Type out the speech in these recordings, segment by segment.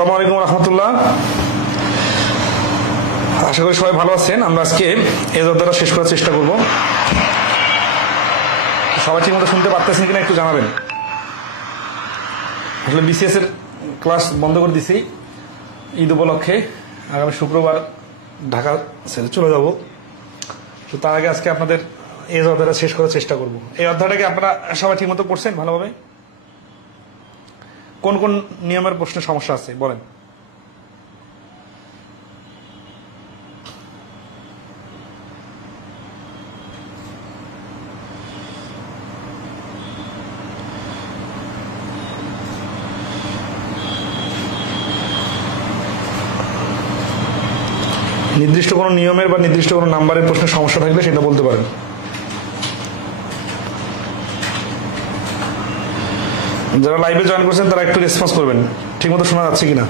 আসসালামু আলাইকুম রাহমাতুল্লাহ। আশা করি সবাই ভালো আছেন। আমরা আজকে এই অধ্যায়টা শেষ করার চেষ্টা করব। সবাই ঠিক মতো শুনতে পারতেছেন কিনা একটু জানাবেন। আসলে বিসিএস এর ক্লাস বন্ধ করে দিছি ঈদ উপলক্ষে। আগামী শুক্রবার ঢাকা ছেড়ে চলে যাব। তো তার আগে আজকে আপনাদের এই অধ্যায়টা শেষ করার চেষ্টা করব। এই অধ্যায়টাকে আপনারা সবাই ঠিক মতো পড়ছেন ভালোভাবে? কোন কোন নিয়মের প্রশ্নে সমস্যা আছে বলেন? নির্দিষ্ট কোনো নিয়মের বা নির্দিষ্ট কোনো নাম্বারের প্রশ্নে সমস্যা থাকলে সেটা বলতে পারেন। যারা লাইভে জয়েন করছেন তারা একটু রেসপন্স করবেন, ঠিক মতো শোনা যাচ্ছে কিনা।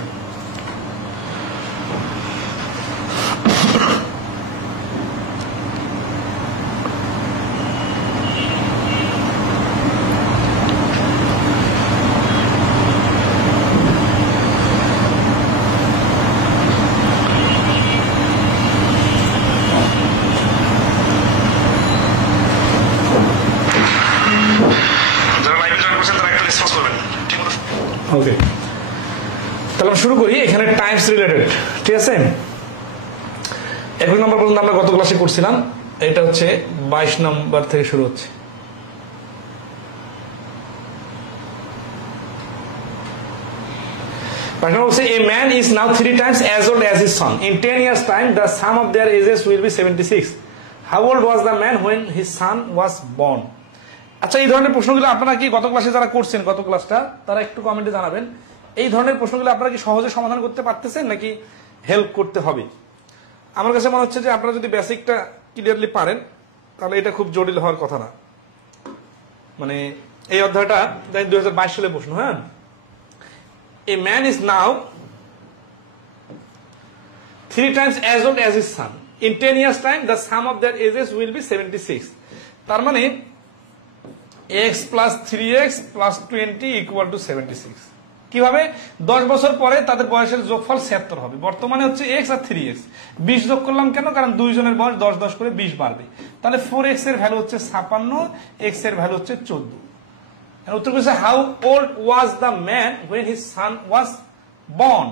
ওকে, তাহলে শুরু করি। এখানে টাইমস রিলেটেড, ঠিক আছে। 21 নম্বর পর্যন্ত আমরা গত ক্লাসে করছিলাম। এটা হচ্ছে 22 নম্বর থেকে শুরু হচ্ছে। A man is now 3 times as old as his son. In 10 years time the sum of their ages will be 76. How old was the man when his son was born? আচ্ছা, এই ধরনের প্রশ্নগুলো আপনারা কি গত ক্লাসে যারা করছেন গত ক্লাসটা তারা একটু কমেন্টে জানাবেন। এই ধরনের প্রশ্নগুলো আপনারা কি সহজে সমাধান করতে পারতেছেন নাকি হেল্প করতে হবে? আমার কাছে মনে হচ্ছে যে আপনারা যদি বেসিকটা ক্লিয়ারলি পারেন তাহলে এটা খুব জটিল হওয়ার কথা না। মানে এই অধ্যায়টা 2022 সালের প্রশ্ন। হ্যাঁ, A man is now 3 times as old as his son. In 10 years time the sum of their ages will be 76. তার মানে x plus 3x plus 20 equal to 76. কিভাবে? 10 বছর পরে তাদের বয়সের যোগফল 76 হবে। বর্তমানে হচ্ছে x আর 3x। 20 যোগ করলাম কেন? কারণ দুইজনের বয়স 10 10 করে 20 বাড়বে। তাহলে 4x এর ভ্যালু হচ্ছে 56, x এর ভ্যালু হচ্ছে 14। আর উত্তর হচ্ছে how old was the man when his son was born?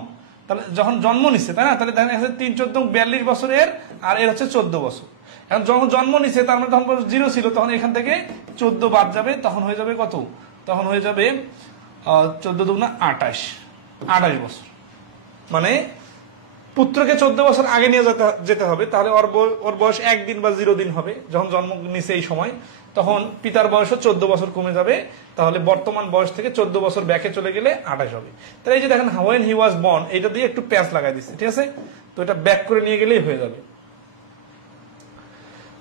তাহলে যখন জন্ম নিচ্ছে, তাই না? তাহলে দেখা যাচ্ছে 3 14 42 বছরের, আর এর হচ্ছে 14 বছর। এখন যখন জন্ম নিচ্ছে তার মানে তখন 0 ছিল, তখন এখান থেকে 14 বাদ যাবে, তখন হয়ে যাবে কত? তখন হয়ে যাবে 14 দুগুণা 28 বছর। মানে পুত্রকে 14 বছর আগে নিয়ে যেতে হবে। তাহলে ওর বয়স 1 দিন বা 0 দিন হবে যখন জন্ম নিচ্ছে এই সময়। তখন পিতার বয়সও 14 বছর কমে যাবে। তাহলে বর্তমান বয়স থেকে 14 বছর ব্যাকে চলে গেলে 28 হবে। তাহলে এই যে দেখেন when he was born, এটা দিয়ে একটু প্যাচ লাগাই দিচ্ছে, ঠিক আছে। তো এটা ব্যাক করে নিয়ে গেলেই হয়ে যাবে।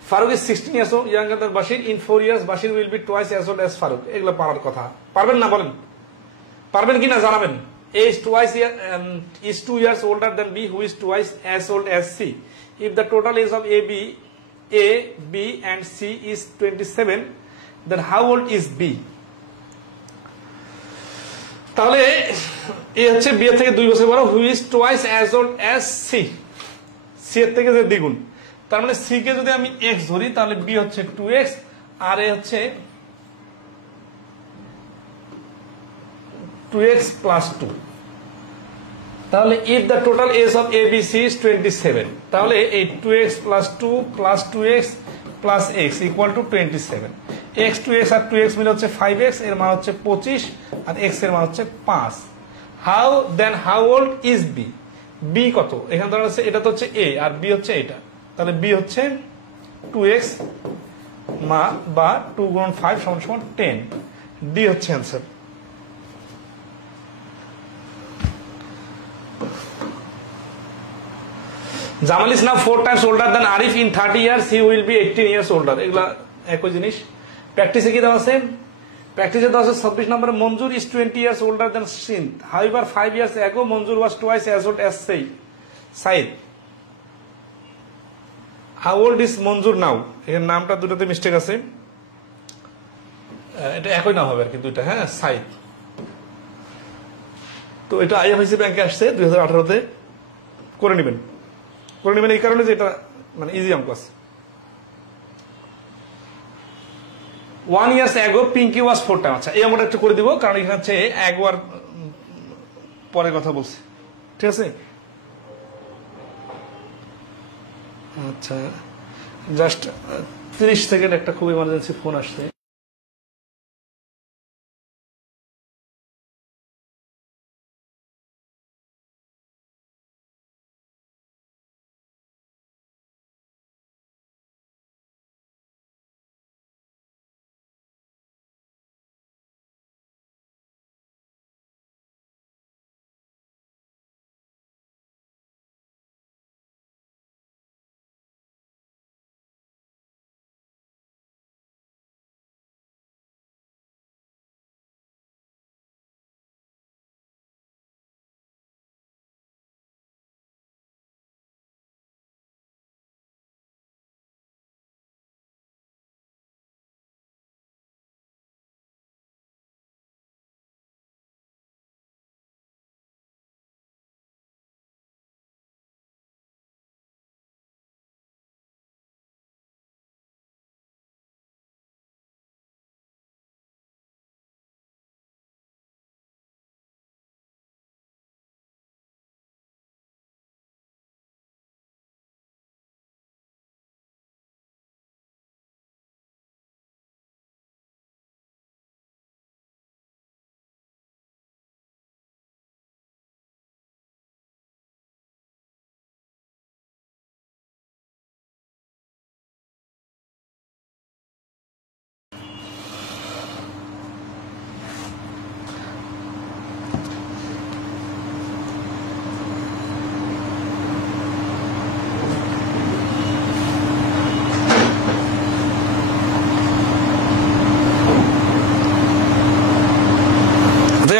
Farooq is 16 years old younger than Bashir. In 4 years Bashir will be twice as old as Farooq. এগুলো পারার কথা। পারবেন না বলেন? পারবেন কিনা জানাবেন। A is 2 years older than B, who is twice as old as C. If the total age of A, B and C is 27, then how old is B? তাহলে A হচ্ছে B এর থেকে 2 বছর বড়, who is twice as old as C. C এর থেকে যে দ্বিগুণ। তার মানে C কে যদি আমি x ধরি তাহলে B হচ্ছে 2x আর A হচ্ছে 2x plus 2। তাহলে if the total age of A, B, C is 27, তাহলে এই 2x plus 2 plus 2x plus x equal to 27। x 2x R 2x মিলে হচ্ছে 5x, এর মান হচ্ছে 25 আর x এর মান হচ্ছে 5। how old is B? B কত? এখানে ধরা হচ্ছে এটা তো হচ্ছে A আর B হচ্ছে এটা। তাহলে B হচ্ছে 2x বা 2 গুণন 5 সমান 10। D হচ্ছে answer. Jamal is now 4 times older than Arif. In 30 years he will be 18 years older. এগুলা একই জিনিস। প্র্যাকটিসে কি দেওয়া আছে? প্র্যাকটিসে দেওয়া আছে 26 নম্বরে মঞ্জুর is 20 years older than Sindh. However 5 years ago Manjur was twice as old as Said. How old is Manjur now? এর নামটা দুটোতে মিস্টেক আছে। এটা একই নাম হবে আর কি দুইটা। হ্যাঁ, সাইদ। তো এটা আইএফআইসি ব্যাংকে আসছে 2018-তে, করে নেবেন এই কারণে যে এটা মানে ইজি অঙ্ক আছে। 1 years ago Pinky was 4 times। আচ্ছা এই অঙ্কটা একটু করে দিব, কারণ এখানে হচ্ছে একবার পরে কথা বলছি, ঠিক আছে। আচ্ছা জাস্ট 30 সেকেন্ড, একটা খুব ইমার্জেন্সি ফোন আসছে।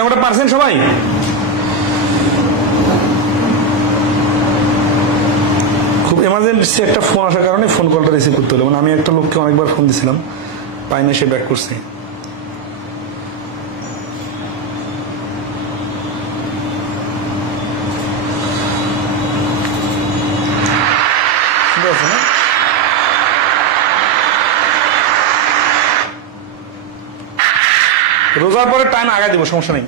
আমরা পারছেন সবাই? খুব এমার্জেন্সি একটা ফোন আসার কারণে ফোন কলটা রিসিভ করতে হলো, মানে আমি একটা লোককে অনেকবার ফোন দিছিলাম, পাইনি, সে ব্যাক করছে। ঠিক আছে না? রোজার পরে টাইম আগে দিব, সমস্যা নেই।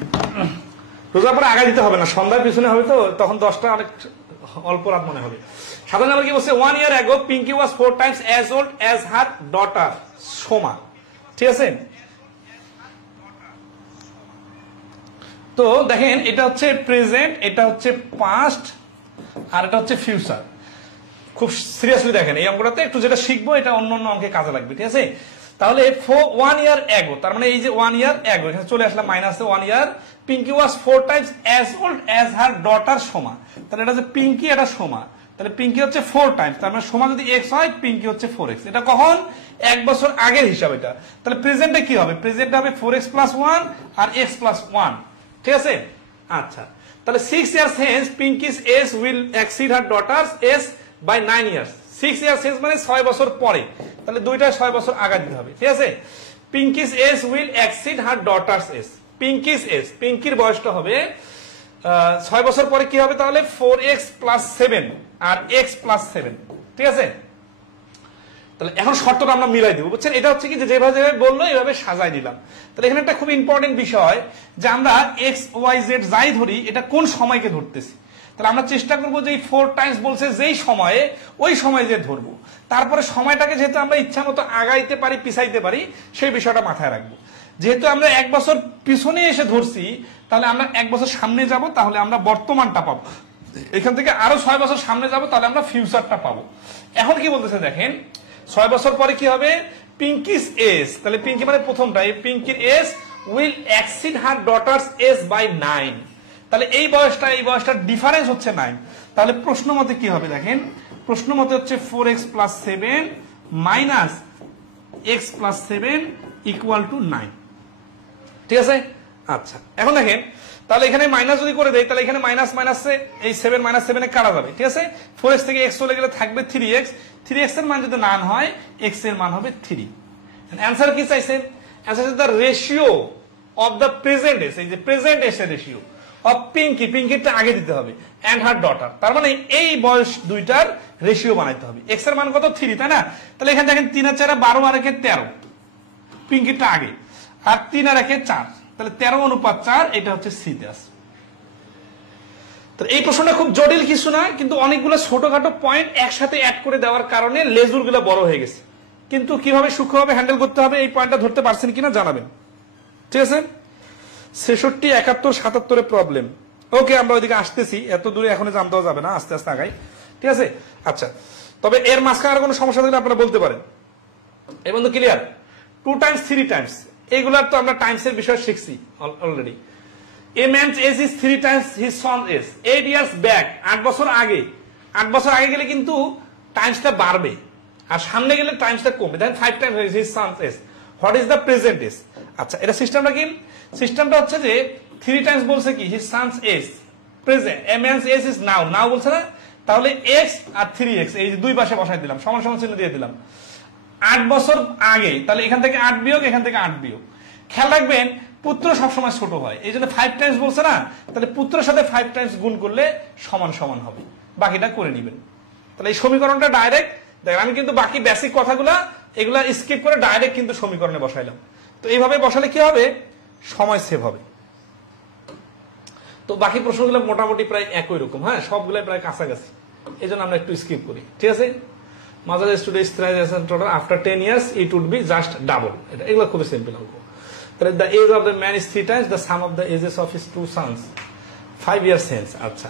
রোজার পরে আগে দিতে হবে না, সন্ধ্যার পিছনে হবে তো, তখন 10টা অনেক অল্প রাত মনে হবে। সাধারণত কি বলছে, 1 year ago Pinky was 4 times as old as her daughter Soma. ঠিক আছে, তো দেখেন এটা হচ্ছে প্রেজেন্ট, এটা হচ্ছে পাস্ট, আর এটা হচ্ছে ফিউচার। খুব সিরিয়াসলি দেখেন এই অঙ্কটাতে, একটু যেটা শিখবো এটা অন্য অন্য অঙ্কে কাজে লাগবে, ঠিক আছে। তাহলে 1 year ago, তার মানে এই যে 1 year ago, এখানে চলে আসলাম মাইনাসে 1 year, Pinky was 4 times as old as her daughter Soma. তাহলে এটা যে পিঙ্কি, এটা সোমা, তাহলে পিঙ্কি হচ্ছে 4 টাইমস, তার মানে সোমা যদি x হয়, পিঙ্কি হচ্ছে 4x। এটা কখন? 1 বছর আগের হিসাব এটা। তাহলে প্রেজেন্টে কি হবে? প্রেজেন্টে হবে 4x + 1 আর x + 1, ঠিক আছে। আচ্ছা, তাহলে 6 years hence Pinky's age will exceed her daughter's age by 9 years। 6 years hence মানে 6 বছর পরে, তাহলে দুইটা 6 বছর আগে দিতে হবে, ঠিক আছে। Pinky's age will exceed her daughter's age। Pinky's age, পিঙ্কির বয়সটা হবে 6 বছর পরে কি হবে? তাহলে 4x + 7 আর x + 7, ঠিক আছে। তাহলে এখন শর্তটা আমরা মিলাই দিব, বুঝছেন। এটা হচ্ছে কি যে যেভাবে বললো এইভাবে সাজাই দিলাম। তাহলে এখানে একটা খুব ইম্পর্টেন্ট বিষয় যে আমরা x y z যাই ধরি, এটা কোন সময়কে ধরতেছি। তাহলে আমরা চেষ্টা করবো যে 4 টাইমস বলছে যেই সময়ে, ওই সময় যে ধরবো। তারপরে সময়টাকে যেহেতু আমরা ইচ্ছা মতো আগাইতে পারি, পিছাইতে পারি, সেই বিষয়টা মাথায় রাখবো। যেহেতু আমরা 1 বছর পিছনে এসে ধরছি, তাহলে আমরা 1 বছর সামনে যাব, তাহলে আমরা বর্তমানটা পাবো। এখান থেকে আরো 6 বছর সামনে যাব, তাহলে আমরা ফিউচারটা পাবো। এখন কি বলতেছে দেখেন, 6 বছর পরে কি হবে? পিঙ্কিস এজ, তাহলে পিঙ্কি মানে প্রথমটা, এই পিঙ্কির age will exceed her daughter's age by 9। তাহলে এই বয়সটার ডিফারেন্স হচ্ছে 9। তাহলে প্রশ্ন মতে কি হবে দেখেন, প্রশ্ন মতে হচ্ছে 4x + 7 মাইনাস x + 7 = 9, ঠিক আছে। আচ্ছা, এখন দেখেন তাহলে এখানে মাইনাস যদি করে দেয়, তাহলে এখানে মাইনাস মাইনাসে এই 7 - 7 এ কাটা যাবে, ঠিক আছে। 4x থেকে x চলে গেলে থাকবে 3x। 3x এর মান যদি 9 হয়, x এর মান হবে 3। অ্যান্সার কি চাইছেন? Answer is the ratio of the present age. এই যে প্রেজেন্ট এজ এর রেশিও অফ পিঙ্কি, পিঙ্কিটা আগে দিতে হবে, এন্ড হার ডটার। তার মানে এই বয়স দুইটার রেশিও বানাইতে হবে। এক্স এর মান কত 3, তাই না? তাহলে এখানে দেখেন 3 আর 4 12 আর 1 13, পিঙ্কিটা আগে, আর 3 আর 1 4, তাহলে 13:4 এটা হচ্ছে সি তে আছে। এই প্রশ্নটা খুব জটিল কিছু না, কিন্তু অনেকগুলো ছোটখাটো পয়েন্ট একসাথে অ্যাড করে দেওয়ার কারণে লেজুর গুলো বড় হয়ে গেছে। কিন্তু কিভাবে সূক্ষ্মভাবে হ্যান্ডেল করতে হবে এই পয়েন্টটা ধরতে পারছেন কিনা জানাবেন, ঠিক আছে? 66, 71, 77 প্রবলেম। ওকে, আমরা ওইদিকে আসতেছি, এত দূরে এখনই জানতেও যাবে না, আস্তে আস্তে আগাই, ঠিক আছে? আচ্ছা, তবে এর মাঝখানে আর কোনো সমস্যা থাকলে আপনারা বলতে পারেন। এই বন্ধু ক্লিয়ার? 2 times 3 times এগুলার তো আমরা টাইমস এর বিষয় শিখছি already. A man's age is 3 times his son's age 8 years back, 8 বছর আগে। 8 বছর আগে গেলে কিন্তু টাইমসটা বাড়বে, আর সামনে গেলে টাইমসটা কমবে। দেখেন 5 times his son's age, what is the present age? আচ্ছা, এটা সিস্টেমটা কি? সিস্টেমটা হচ্ছে যে 3 times বলছে কি his son's age, present. A man's age is now, now বলছে না, তাহলে x আর 3x এই দুই পাশে বসাই দিলাম, সমান সমান চিহ্ন দিয়ে দিলাম। 8 বছর আগে, তাহলে এখান থেকে 8 বিয়োগ, এখান থেকে 8 বিয়োগ। খেয়াল রাখবেন পুত্র সবসময় ছোট হয়, এই জন্য 5 টাইমস বলছে না, তাহলে পুত্রের সাথে 5 টাইমস গুণ করলে সমান সমান হবে। বাকিটা করে নেবেন। তাহলে এই সমীকরণটা ডাইরেক্ট দেখেন, আমি কিন্তু বাকি বেসিক কথাগুলা এগুলা স্কিপ করে ডাইরেক্ট কিন্তু সমীকরণে বসাইলাম। তো এইভাবে বসালে কি হবে, সময় সেভ হবে। তো বাকি প্রশ্নগুলো মোটামুটি প্রায় একই রকম, হ্যাঁ, সবগুলাই প্রায় কাছাকাছি, এই জন্য আমরা একটু স্কিপ করি, ঠিক আছে? Mother student after 10 years it would be just double, এটা এগুলো খুবই সিম্পল অঙ্ক। তাহলে the age of the man is 3 times the sum of the ages of his 2 sons 5 years hence। আচ্ছা,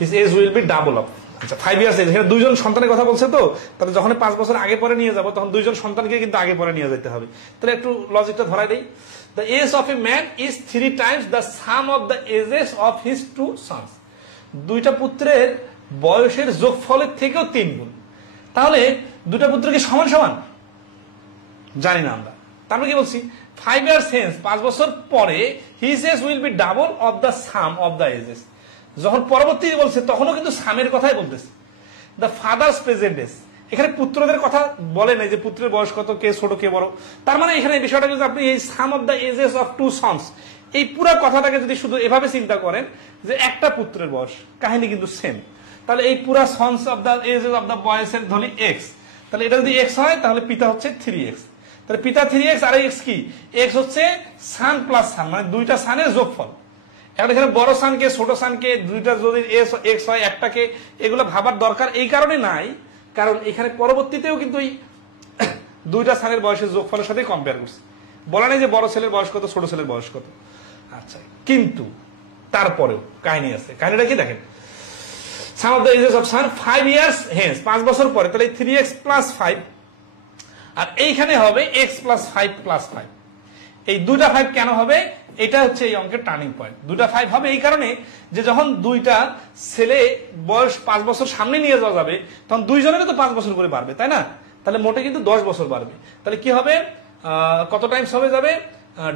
his age will be double up। আচ্ছা, 5 years age, এখানে দুইজন সন্তানের কথা বলছে, তো তাহলে যখন 5 বছর আগে পরে নিয়ে যাব তখন দুইজন সন্তানকে কিন্তু আগে পরে নিয়ে যেতে হবে। তাহলে একটু লজিকটা ধরাই দেই। The age of a man is 3 times the sum of the ages of his 2 sons। দুইটা পুত্রের বয়সের যোগফলের থেকেও 3 গুণ। তাহলে দুটা পুত্র কি সমান সমান? জানি না আমরা। তারপরে কি বলছি, 5 years hence 5 বছর পরে his age will be double of the sum of the ages। যখন পরবর্তী বলছে তখনও কিন্তু সামের কথাই বলতেছে। the father's present age, এখানে পুত্রদের কথা বলে নাই যে পুত্রের বয়স কত, কে ছোট কে বড়। তার মানে এখানে এই বিষয়টা যদি আপনি এই sum of the ages of 2 sons এই পুরো কথাটাকে যদি শুধু এভাবে চিন্তা করেন যে একটা পুত্রের বয়স, কাহিনী কিন্তু সেম। তাহলে এই পুরা sons of the ages of the বয়েসের ধরি এক্স, তাহলে এটা যদি এক্স হয় তাহলে পিতা হচ্ছে 3x। তাহলে পিতা 3x আর এক্স কি, এক্স হচ্ছে সান প্লাস সান, মানে দুইটা সানের যোগফল। এখন এখানে বড় সানকে ছোট সানকে দুইটা যদি এক্স হয় একটাকে, এগুলো ভাবার দরকার এই কারণে নাই, কারণ এখানে পরবর্তীতেও কিন্তু এই দুইটা সানের বয়সের যোগফলের সাথে কম্পেয়ার করছে। বলা নেই যে বড় ছেলের বয়স কত, ছোট ছেলের বয়স কত। আচ্ছা, কিন্তু তারপরেও কাহিনী আছে। কাহিনীটা কি দেখেন, sum of the ages of son 5 years hence 5 বছর পরে, তাহলে 3x plus 5, আর এইখানে হবে x plus 5 plus 5। এই দুইটা 5 কেন হবে, এটা হচ্ছে এই অঙ্কের টার্নিং পয়েন্ট। দুইটা 5 হবে এই কারণে যে যখন দুইটা ছেলে বয়স 5 বছর সামনে নিয়ে যাওয়া যাবে তখন দুইজনেরও তো 5 বছর করে বাড়বে, তাই না? তাহলে মোটে কিন্তু 10 বছর বাড়বে। তাহলে কি হবে, কত টাইমস হবে যাবে,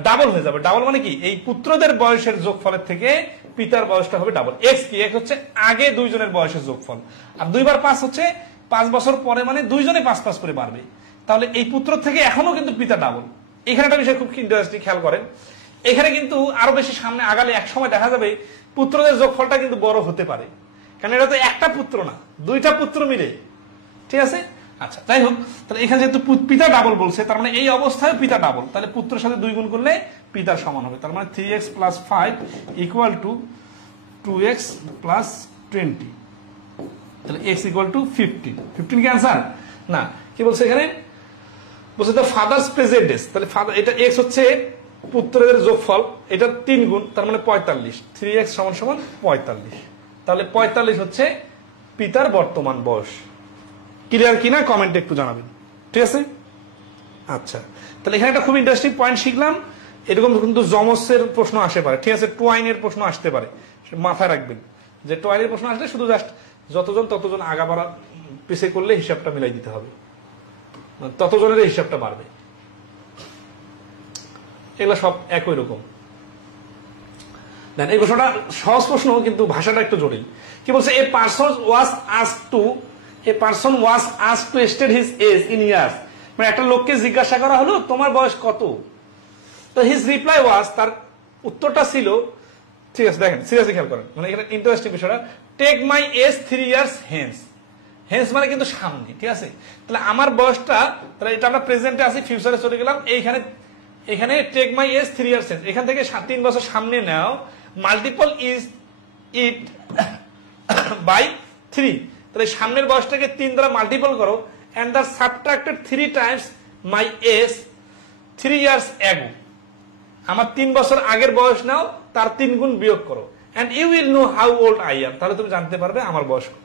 ডাবল হয়ে যাবে। ডাবল মানে কি, এই পুত্রদের বয়সের যোগফলের থেকে পিতার বয়সটা হবে ডাবল। এক্স কি, এক হচ্ছে আগে দুইজনের বয়সের যোগফল, আর 2 বার 5 হচ্ছে 5 বছর পরে, মানে দুইজনে 5 করে বাড়বে। তাহলে এই পুত্র থেকে এখনো কিন্তু পিতা ডাবল। এখানে একটা বিষয় খুব ইন্টারেস্টিং, খেয়াল করেন, এখানে কিন্তু আরো বেশি সামনে আগালে এক সময় দেখা যাবে পুত্রদের যোগফলটা কিন্তু বড় হতে পারে, কারণ এটা তো একটা পুত্র না, দুইটা পুত্র মিলে, ঠিক আছে? আচ্ছা, যাই হোক, তাহলে এখানে যেহেতু পিতা ডাবল বলছে, তার মানে এই অবস্থায় পিতা ডাবল, তাহলে পুত্রের সাথে 2 গুণ করলে পিতার সমান হবে। তার মানে 3x plus 5 equal to 2x plus 20, তাহলে x equal to 15। 15 কি आंसर না? কি বলছে এখানে, বলছে দ্য ফাদার্স প্রেজেন্ট এজ, তাহলে ফাদার, এটা x হচ্ছে পুত্রের যোগফল, এটা 3 গুণ, তার মানে 45। 3x সমান সমান 45, তাহলে 45 হচ্ছে পিতার বর্তমান বয়স। ক্লিয়ার কিনা কমেন্টে একটু জানাবেন, ঠিক আছে? আচ্ছা, তাহলে এখানে একটা খুব ইন্টারেস্টিং পয়েন্ট শিখলাম। এরকম কিন্তু জমসের প্রশ্ন আসতে পারে, ঠিক আছে? টোয়াইনের প্রশ্ন আসতে পারে, মাথায় রাখবেন যে টোয়াইনের প্রশ্ন আসলে শুধু জাস্ট যতজন ততজন আগাবাড়া পিছিয়ে করলে হিসাবটা মিলাই দিতে হবে, ততজনের হিসাবটা বাড়বে। এগুলো সব একই রকম। এই প্রশ্নটা সহজ প্রশ্ন, কিন্তু ভাষাটা একটু জটিল। কি বলছে, a person was asked to state his age in years, মানে একটা লোককে জিজ্ঞাসা করা হলো তোমার বয়স কত, তো হিজ রিপ্লাই ওয়াজ, তার উত্তরটা ছিল ঠিক আছে, দেখেন সিরিয়াসলি খেয়াল করেন, মানে এখানে ইন্টারেস্টিং বিষয়টা, take my age 3 years hence. Hence মানে কিন্তু সামনে, ঠিক আছে। তাহলে আমার বয়সটা, তাহলে এটা আমরা প্রেজেন্টে আছি, ফিউচারে চলে গেলাম, এখানে take my age 3 years hence, এখান থেকে 3 বছর সামনে নাও, মাল্টিপল ইজ ইট বাই 3। তাহলে সামনের বয়সটাকে 3 দ্বারা মাল্টিপল করো, and the subtracted 3 times my age 3 years ago. আমার 3 বছর আগের বয়স নাও, তার 3 গুণ বিয়োগ করো, and you will know how old I am. তাহলে তুমি জানতে পারবে আমার বয়স কত।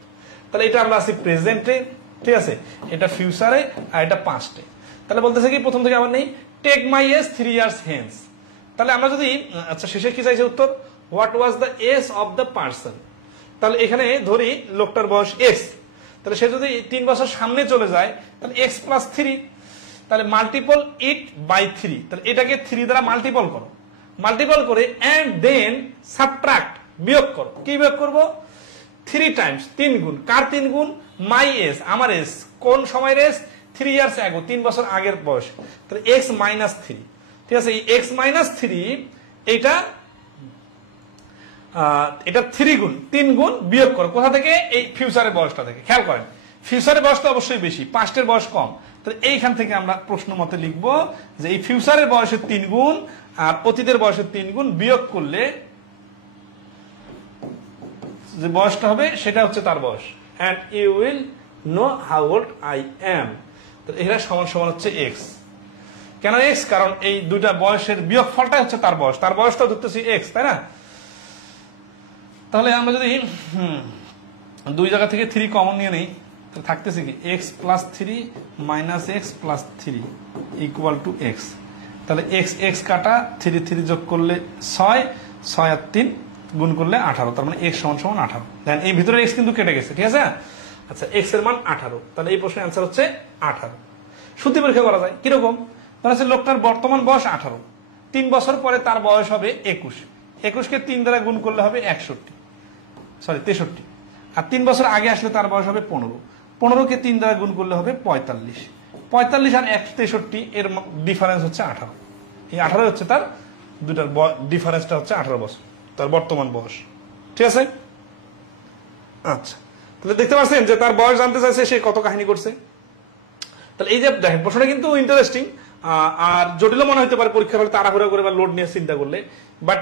তাহলে এটা আমরা আছি প্রেজেন্টে, ঠিক আছে, এটা ফিউচারে, আর এটা পাস্টে। তাহলে বলতেছে কি প্রথম থেকে আবার নেই, take my age 3 years hence. তাহলে আমরা যদি, আচ্ছা শেষে কি চাইছে উত্তর, what was the age of the person. তাহলে এখানে ধরি লোকটার বয়স এক্স, তাহলে সে যদি 3 বছর সামনে চলে যায়, তাহলে এক্স প্লাস 3, তাহলে মাল্টিপল ইট বাই 3। তাহলে এটাকে 3 দ্বারা মাল্টিপল করো, মাল্টিপল করে এন্ড দেন সাবট্রাক্ট, বিয়োগ করো। কি বিয়োগ করবো, 3 টাইমস, 3 গুণ, কার 3 গুণ, মাই এজ, আমার এজ, কোন সময়ের এজ, 3 ইয়ার্স অ্যাগো, 3 বছর আগের বয়স। তাহলে এক্স মাইনাস 3, ঠিক আছে, এই এক্স মাইনাস 3 এটা 3 গুণ, 3 গুণ বিয়োগ করো কোথা থেকে, এই ফিউচারের বয়সটা থেকে। খেয়াল করেন ফিউচারের বয়সটা অবশ্যই বেশি, পাস্টের বয়স কম। তাহলে এইখান থেকে আমরা প্রশ্ন মতে লিখবো যে এই ফিউচারের বয়সের 3 গুণ আর অতীতের বয়সের 3 গুণ বিয়োগ করলে যে বয়সটা হবে সেটা হচ্ছে তার বয়স, and you will know how old I am. তো এরা সমান সমান হচ্ছে এক্স। কেন এক্স, কারণ এই দুইটা বয়সের বিয়োগ ফলটা হচ্ছে তার বয়স, তার বয়সটা ধরতেছি এক্স, তাই না। তাহলে আমরা যদি 2 জায়গা থেকে 3 কমন নিয়ে নেই, তাহলে থাকতেছে কি x plus 3 minus x plus 3 equal to x. তাহলে এক্স এক্স কাটা, 3 3 যোগ করলে 6, 6 আর 3 গুণ করলে 18, তার মানে এক্স সমান সমান 18। দেন এই ভিতরে এক্স কিন্তু কেটে গেছে, ঠিক আছে। আচ্ছা এক্স এর মান 18, তাহলে এই প্রশ্নের অ্যান্সার হচ্ছে 18। সত্যি পরীক্ষা করা যায় কিরকম, মানে হচ্ছে লোকটার বর্তমান বয়স 18, 3 বছর পরে তার বয়স হবে 21, 21কে 3 দ্বারা গুণ করলে হবে 63, আর 3 বছর আগে আসলে তার বয়স হবে 15, 15কে 3 দ্বারা গুণ করলে হবে 45, 45 আর 63 এর ডিফারেন্স হচ্ছে 18। এই 18 হচ্ছে তার দুটার ডিফারেন্সটা হচ্ছে 18 বছর, তার বর্তমান বয়স, ঠিক আছে। আচ্ছা তাহলে দেখতে পাচ্ছেন যে তার বয়স জানতে চাইছে, সে কত কাহিনী করছে। তাহলে এই যে দেখেন প্রশ্নটা কিন্তু ইন্টারেস্টিং, আর জটিল মনে হতে পারে পরীক্ষার হলে তাড়াহুড়া করে বা লোড নিয়ে চিন্তা করলে, বাট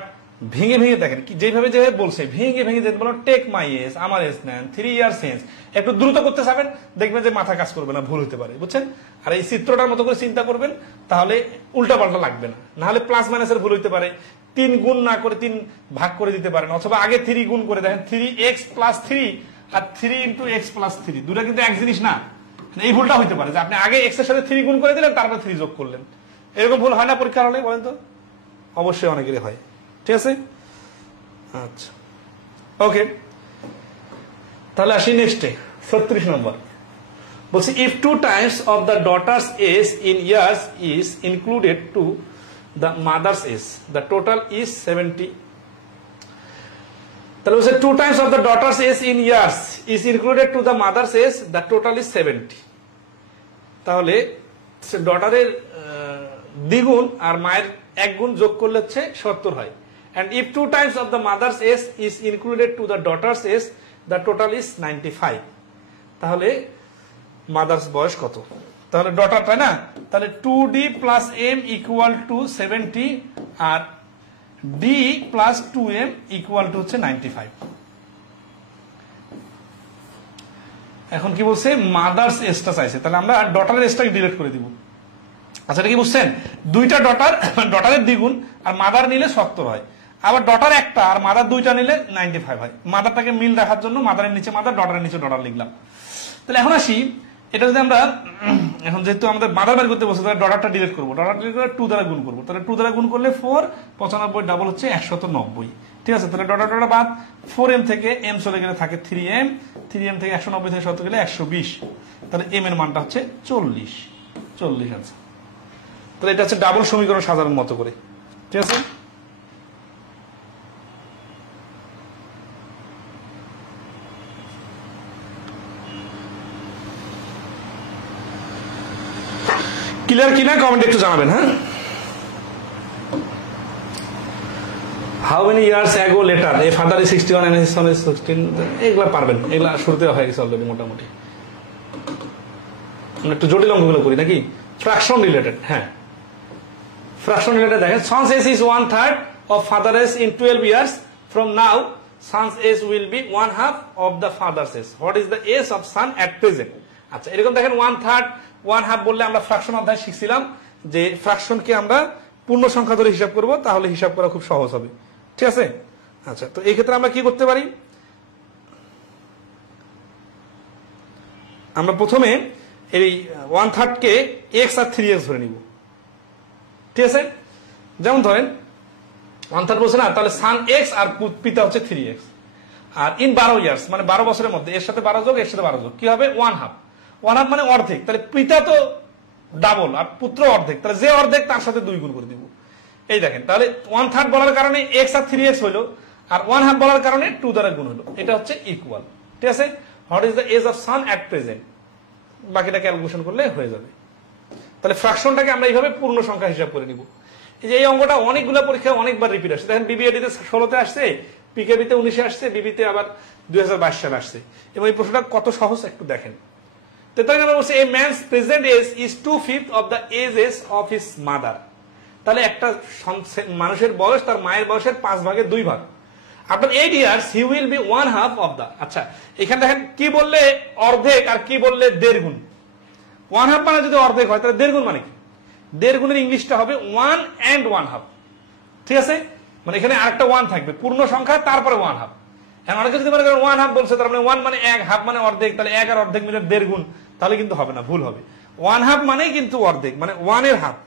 ভেঙে ভেঙে দেখেন কি যেভাবে বলছে, ভেঙে ভেঙে যেতে বলো টেক মাই এজ, আমার এজ নেন, 3 ইয়ার্স হেন্স, একটু দ্রুত করতে চাবেন, দেখবেন যে মাথা কাজ করবে না, ভুল হতে পারে, বুঝছেন। আর এই চিত্রটার মতো করে চিন্তা করবেন, তাহলে উল্টা পাল্টা লাগবে না, নাহলে প্লাস মাইনাসের ভুল হইতে পারে, 3 গুণ না করে 3 ভাগ করে দিতে পারেন, অথবা আগে 3 গুণ করে দেখেন, 3x প্লাস 3 আর 3 ইন্টু এক্স প্লাস 3, দুটা কিন্তু এক জিনিস না। এই ভুলটা হইতে পারে যে আপনি আগে এক্স এর সাথে 3 গুণ করে দিলেন, তারপর 3 যোগ করলেন, এরকম ভুল হয় না পরীক্ষার হলে, বলেন তো। অবশ্যই অনেকেরই হয়, ঠিক আছে। আচ্ছা ওকে, তাহলে আসি নেক্সটে 36 নম্বর। বলছি if 2 times of the daughter's age in years is included to the mother's age, the total is 70। তাহলে বলছে 2 times of the daughter's age in years is included to the mother's age, the total is 70। তাহলে ডটারের দ্বিগুণ আর মায়ের 1 গুণ যোগ করলে হচ্ছে 70 হয়। And if 2 times of the mother's age is included to the daughter's age, the total is 95. তাহলে mother's বয়স কত, তাহলে ডটার, তাই না। তাহলে 2d plus m equal to 70 R d plus 2m equal to হচ্ছে 95। এখন কি বলছে, মাদার্স এজটা চাইছে, তাহলে আমরা ডটারের এজটাকে ডিলিট করে দিব। আচ্ছা এটা কি বুঝছেন, দুইটা ডটারের দ্বিগুণ আর মাদার নিলে 70 হয়, আবার ডটার একটা আর মাদার দুইটা নিলে 95 হয়। মাদারটাকে মিল রাখার জন্য মাদারের নিচে মাদার, ডটারের নিচে ডটার লিখলাম। তাহলে এখন আসি, এটা যদি আমরা এখন যেহেতু আমাদের মাদার বের করতে বসে, তাহলে ডটারটা ডিলিট করবো, ডটার ডিলিট করে 2 দ্বারা গুণ করবো, তাহলে 2 দ্বারা গুণ করলে 4, 95 ডাবল হচ্ছে 190, ঠিক আছে। তাহলে ডটার ডটার বাদ, 4m থেকে m চলে গেলে থাকে 3m, 3m থেকে 190 থেকে 70 গেলে 120, তাহলে m এর মানটা হচ্ছে 40 আছে। তাহলে এটা হচ্ছে ডাবল সমীকরণ সাজানোর মতো করে, ঠিক আছে। ক্লিয়ার কিনা কমেন্ট একটু জানাবেন। হ্যাঁ how many years ago letter a father is 61 and his son is 16, এগুলা পারবেন, এগুলা শুরুতে হয়ে গেছে অলরেডি মোটামুটি। একটু জটিল অঙ্কগুলো করি নাকি? ফ্র্যাকশন রিলেটেড, হ্যাঁ ফ্র্যাকশন রিলেটেড দেখেন, son's age is 1/3 of father s in 12 years from now, sons s will be 1/2 of the father's s. What is the s of son at present? আচ্ছা এরকম দেখেন 1/3 1/2 বললে আমরা ফ্র্যাকশন অধ্যায় শিখছিলাম যে ফ্র্যাকশনকে আমরা পূর্ণ সংখ্যা ধরে হিসাব করব, তাহলে হিসাব করা খুব সহজ হবে, ঠিক আছে? আচ্ছা তো এই ক্ষেত্রে আমরা কি করতে পারি, আমরা প্রথমে এই 1/3 কে x আর 3x ধরে নিব, ঠিক আছে? যেমন ধরেন 1/3 বলছে না, তাহলে সান x আর পিতা হচ্ছে 3x, আর ইন 12 ইয়ার্স মানে 12 বছরের মধ্যে এর সাথে 12 যোগ এর সাথে 12 যোগ কি হবে 1/2, 1/2 মানে অর্ধেক, তাহলে পিতা তো ডাবল আর পুত্র অর্ধেক, তাহলে যে অর্ধেক তার সাথে 2 গুণ করে দিব। এই দেখেন তাহলে 1/3 বলার কারণে x আর 3x হলো, আর 1/2 বলার কারণে 2 দ্বারা গুণ হলো, এটা হচ্ছে ইকুয়াল, ঠিক আছে? What is the age of son at present, বাকিটা ক্যালকুলেশন করলে হয়ে যাবে। তাহলে ফ্র্যাকশনটাকে আমরা এইভাবে পূর্ণ সংখ্যা হিসাব করে নিব। এই যে এই অঙ্কটা অনেকগুলো পরীক্ষায় অনেকবার রিপিট আসছে, দেখেন বিবিএডিতে 16-তে আসছে, পিকেবিতে 19-এ আসছে, বিবিতে আবার 2022 সালে আসছে, এবং এই প্রশ্নটা কত সহজ একটু দেখেন। তো তাই আমরা বলছি a man's present age is 2/5 of the ages of his mother, তাহলে একটা মানুষের বয়স তার মায়ের বয়সের 5 ভাগের 2 ভাগ। After 8 years he will be 1/2 of the, আচ্ছা এখানে দেখেন কি বললে অর্ধেক আর কি বললে 1.5 গুণ। 1/2 মানে যদি অর্ধেক হয় তাহলে 1.5 গুণ মানে কি? 1.5 গুণের ইংলিশটা হবে 1 and 1/2, ঠিক আছে? মানে এখানে আরেকটা 1 থাকবে, পূর্ণ সংখ্যা তারপরে 1/2। এখন অনেকে যদি মনে করেন 1/2 বলছে তার মানে 1 মানে 1, হাফ মানে অর্ধেক, তাহলে 1 আর অর্ধেক মিলে 1.5 গুণ, তাহলে কিন্তু হবে না, ভুল হবে। 1/2 মানে কিন্তু অর্ধেক, মানে 1 এর হাফ।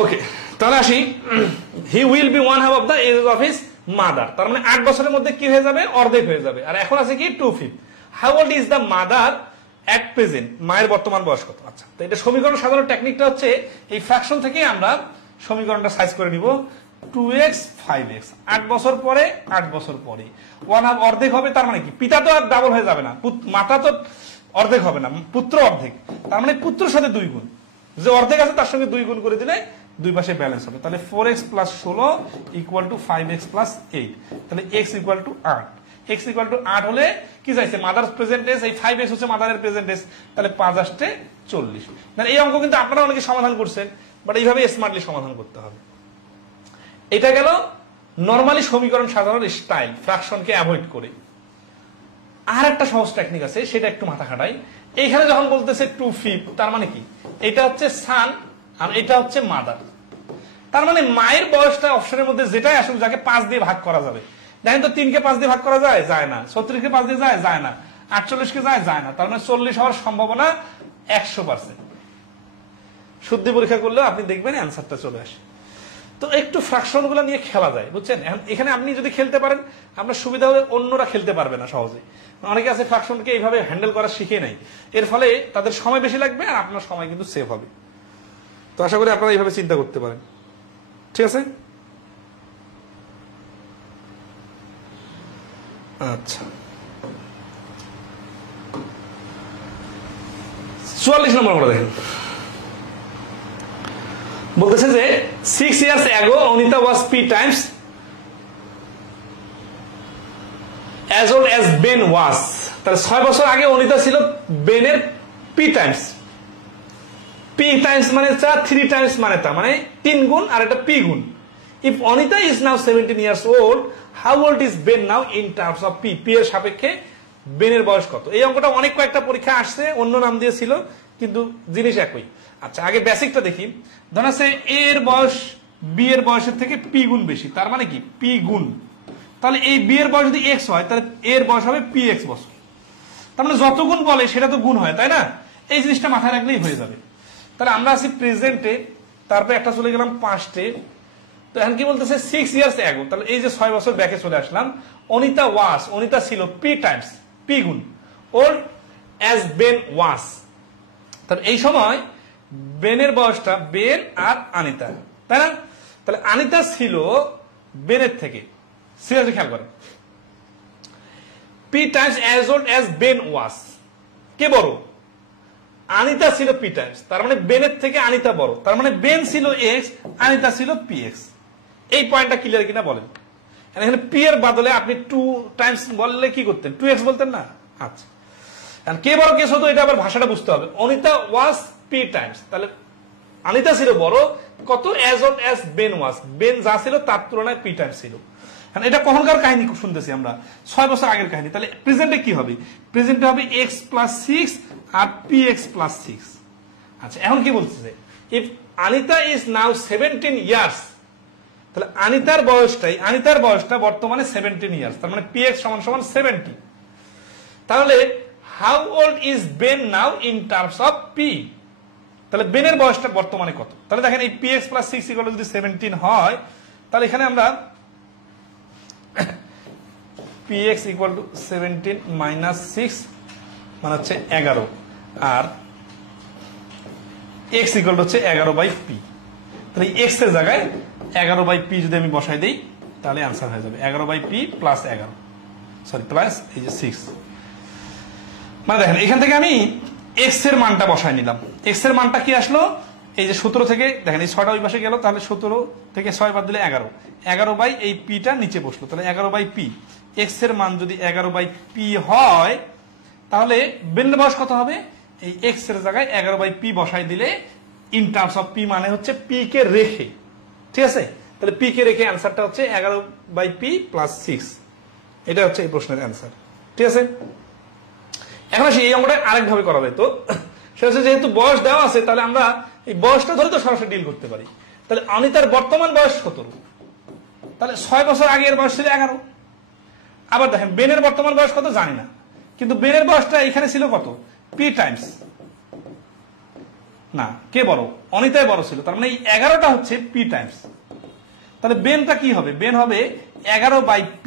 ওকে তাহলে আসি, he will be 1/2 of the age of his mother, তার মানে 8 বছরের মধ্যে কি হয়ে যাবে অর্ধেক হয়ে যাবে। আর এখন আছে কি 2/5। How old is the mother at present, মায়ের বর্তমান বয়স কত? আচ্ছা তো এটা সমীকরণ সাধারণ টেকনিকটা হচ্ছে এই ফ্র্যাকশন থেকে আমরা সমীকরণটা সাইজ করে নিব, 2x 5x, 8 বছর পরে 8 বছর পরে 1/2 অর্ধেক হবে, তার মানে কি পিতা তো আর ডাবল হয়ে যাবে না, মাতা তো অর্ধেক হবে না, পুত্র অর্ধেক, তার মানে পুত্রের সাথে 2 গুণ, যে অর্ধেক আছে তার সঙ্গে 2 গুণ করে দিলে দুই পাশে ব্যালেন্স হবে, তাহলে 4x + 16 = 5x + 8, তাহলে x = 8, x = 8 হলে কি চাইছে মাদার প্রেজেন্ট এজ, এই 5x হচ্ছে মাদারের প্রেজেন্ট এজ, তাহলে 5 আসতে 40। মানে এই অঙ্ক কিন্তু আপনারা অনেকে সমাধান করছেন, বাট এইভাবে স্মার্টলি সমাধান করতে হবে। এটা গেল নরমালি সমীকরণ সাজানোর স্টাইল, ফ্র্যাকশনকে অ্যাভয়েড করে। আর একটা সহজ টেকনিক আছে, সেটা একটু মাথা খাটাই। এইখানে যখন বলতেছে 2/5, তার মানে কি এটা হচ্ছে সান আর এটা হচ্ছে মাদার, তার মানে মায়ের বয়সটা অপশনের মধ্যে যেটাই আসুক যাকে 5 দিয়ে ভাগ করা যাবে। দেখেন তো 3 কে 5 দিয়ে ভাগ করা যায়? যায় না। 36 কে 5 দিয়ে যায়? যায় না। 48 কে যায়? যায় না। তার মানে 40 হওয়ার সম্ভাবনা 100%। শুদ্ধি পরীক্ষা করলেও আপনি দেখবেন অ্যান্সারটা চলে আসে। তো একটু ফ্র্যাকশন গুলো নিয়ে খেলা যায়, বুঝছেন? এখানে আপনি যদি খেলতে পারেন আপনার সুবিধা হবে, অন্যরা খেলতে পারবে না সহজে। অনেকে আছে ফ্র্যাকশনকে এইভাবে হ্যান্ডেল করা শিখে নাই, এর ফলে তাদের সময় বেশি লাগবে আর আপনার সময় কিন্তু সেভ হবে। তো আশা করি আপনারা এইভাবে চিন্তা করতে পারেন, ঠিক আছে? আচ্ছা 44 নম্বর আমরা দেখেন, বলতেছে যে 6 years ago Anita was P times as old as Ben was, তাহলে 6 বছর আগে অনিতা ছিল বেনের P times। P times মানে 3 times মানে তা মানে 3 গুণ আর এটা P গুণ। If Anita is now 17 years old, how old is Ben now in terms of P? P এর সাপেক্ষে বেনের বয়স কত? এই অঙ্কটা অনেক কয়েকটা পরীক্ষা আসছে, অন্য নাম দিয়েছিল, কিন্তু জিনিস একই। আচ্ছা আগে বেসিকটা দেখি। ধরুন আছে এ এর বয়স বি এর বয়সের থেকে P গুণ বেশি, তার মানে কি P গুণ, তাহলে এই বি এর বয়স যদি x হয় তাহলে এর বয়স হবে px বছর। তার মানে যত গুণ বলে সেটা তো গুণ হয়, তাই না? এই জিনিসটা মাথায় রাখলেই হয়ে যাবে। তাহলে আমরা আছি প্রেজেন্টে, তারপরে একটা চলে গেলাম পাস্টে। তো এখন কি বলতেছে 6 years ago, তাহলে এই যে 6 বছর ব্যাকে চলে আসলাম। অনিতা ওয়াস, অনিতা ছিল P times P গুণ ওল্ড অ্যাজ বেন ওয়াস, তাহলে এই সময় বেনের বয়সটা বেন আর আনিতা, তাই না? তাহলে আনিতা ছিল বেনের থেকে, সিরিয়াসলি খেয়াল করেন, P times as old as Ben was, কে বড়? আনিতা ছিল পি টাইমস, তার মানে বেনের থেকে আনিতা বড়, তার মানে বেন ছিল এক্স, আনিতা ছিল পি এক্স। এই পয়েন্টটা ক্লিয়ার কিনা বলেন? এখানে পি এর বদলে আপনি 2 টাইমস বললে কি করতেন? 2x বলতেন না? আচ্ছা, কে বড় কে ছোট এটা আবার ভাষাটা বুঝতে হবে। অনিতা ওয়াজ পি টাইমস, তাহলে আনিতা ছিল বড় কত? অ্যাজ ওল্ড অ্যাজ বেন ওয়াজ, বেন যা ছিল তার তুলনায় পি টাইমস ছিল। এটা কখনকার কাহিনী শুনতেছি আমরা, 6 বছর আগের কাহিনী। তাহলে প্রেজেন্টে কি হবে? প্রেজেন্টে হবে x প্লাস 6 আর px প্লাস 6। আচ্ছা, এখন কি বলছে? If Anita is now 17 years, তাহলে আনিতার বয়সটা বর্তমানে 17 ইয়ার্স, তার মানে px সমান সমান 70। তাহলে how old is Ben now in terms of p? তাহলে বেনের বয়সটা বর্তমানে কত? তাহলে দেখেন এই px প্লাস 6 ইকুয়াল যদি 17 হয়, তাহলে এখানে আমরা px ইকুয়াল টু 17 মাইনাস 6 মানে হচ্ছে 11, আর x ইকুয়াল টু হচ্ছে 11 বাই p। তাহলে x এর জায়গায় 11 বাই p যদি আমি বসাই দেই, তাহলে आंसर হয়ে যাবে 11 by p plus 11, sorry plus এই যে 6। মানে দেখেন এখান থেকে আমি x এর মানটা বসাই নিলাম। x এর মানটা কি আসলো? এই যে 17 থেকে দেখেন এই 6টা ওই পাশে গেল, তাহলে 17 থেকে 6 বাদ দিলে 11, 11 বাই এই p টা নিচে বসলো, তাহলে 11 বাই p। x এর মান যদি 11 বাই p হয়, তাহলে বেনের বয়স কত হবে? এই x এর জায়গায় 11 বাই p বসাই দিলে ইন টার্মস অফ p মানে হচ্ছে p কে রেখে, ঠিক আছে? তাহলে p কে রেখে आंसरটা হচ্ছে 11 বাই p প্লাস 6। এটা হচ্ছে এই প্রশ্নের आंसर, ঠিক আছে? এখন আসি এই অঙ্কটা আরেকভাবে করা যায়। তো সেটা হচ্ছে যেহেতু বয়স দেওয়া আছে, তাহলে আমরা এই বয়সটা ধরে তো সরাসরি ডিল করতে পারি। তাহলে অনিতার বর্তমান বয়স কত? তাহলে 6 বছর আগে এর বয়স ছিল 11। আবার দেখেন বেনের বর্তমান বয়স কত জানি না, কিন্তু বেনের বয়সটা এখানে ছিল কত? p টাইমস না, কে বড়? অনিতাই বড় ছিল, তার মানে এই 11টা হচ্ছে p টাইমস। তাহলে বেনটা কি হবে? বেন হবে 11 বাই p।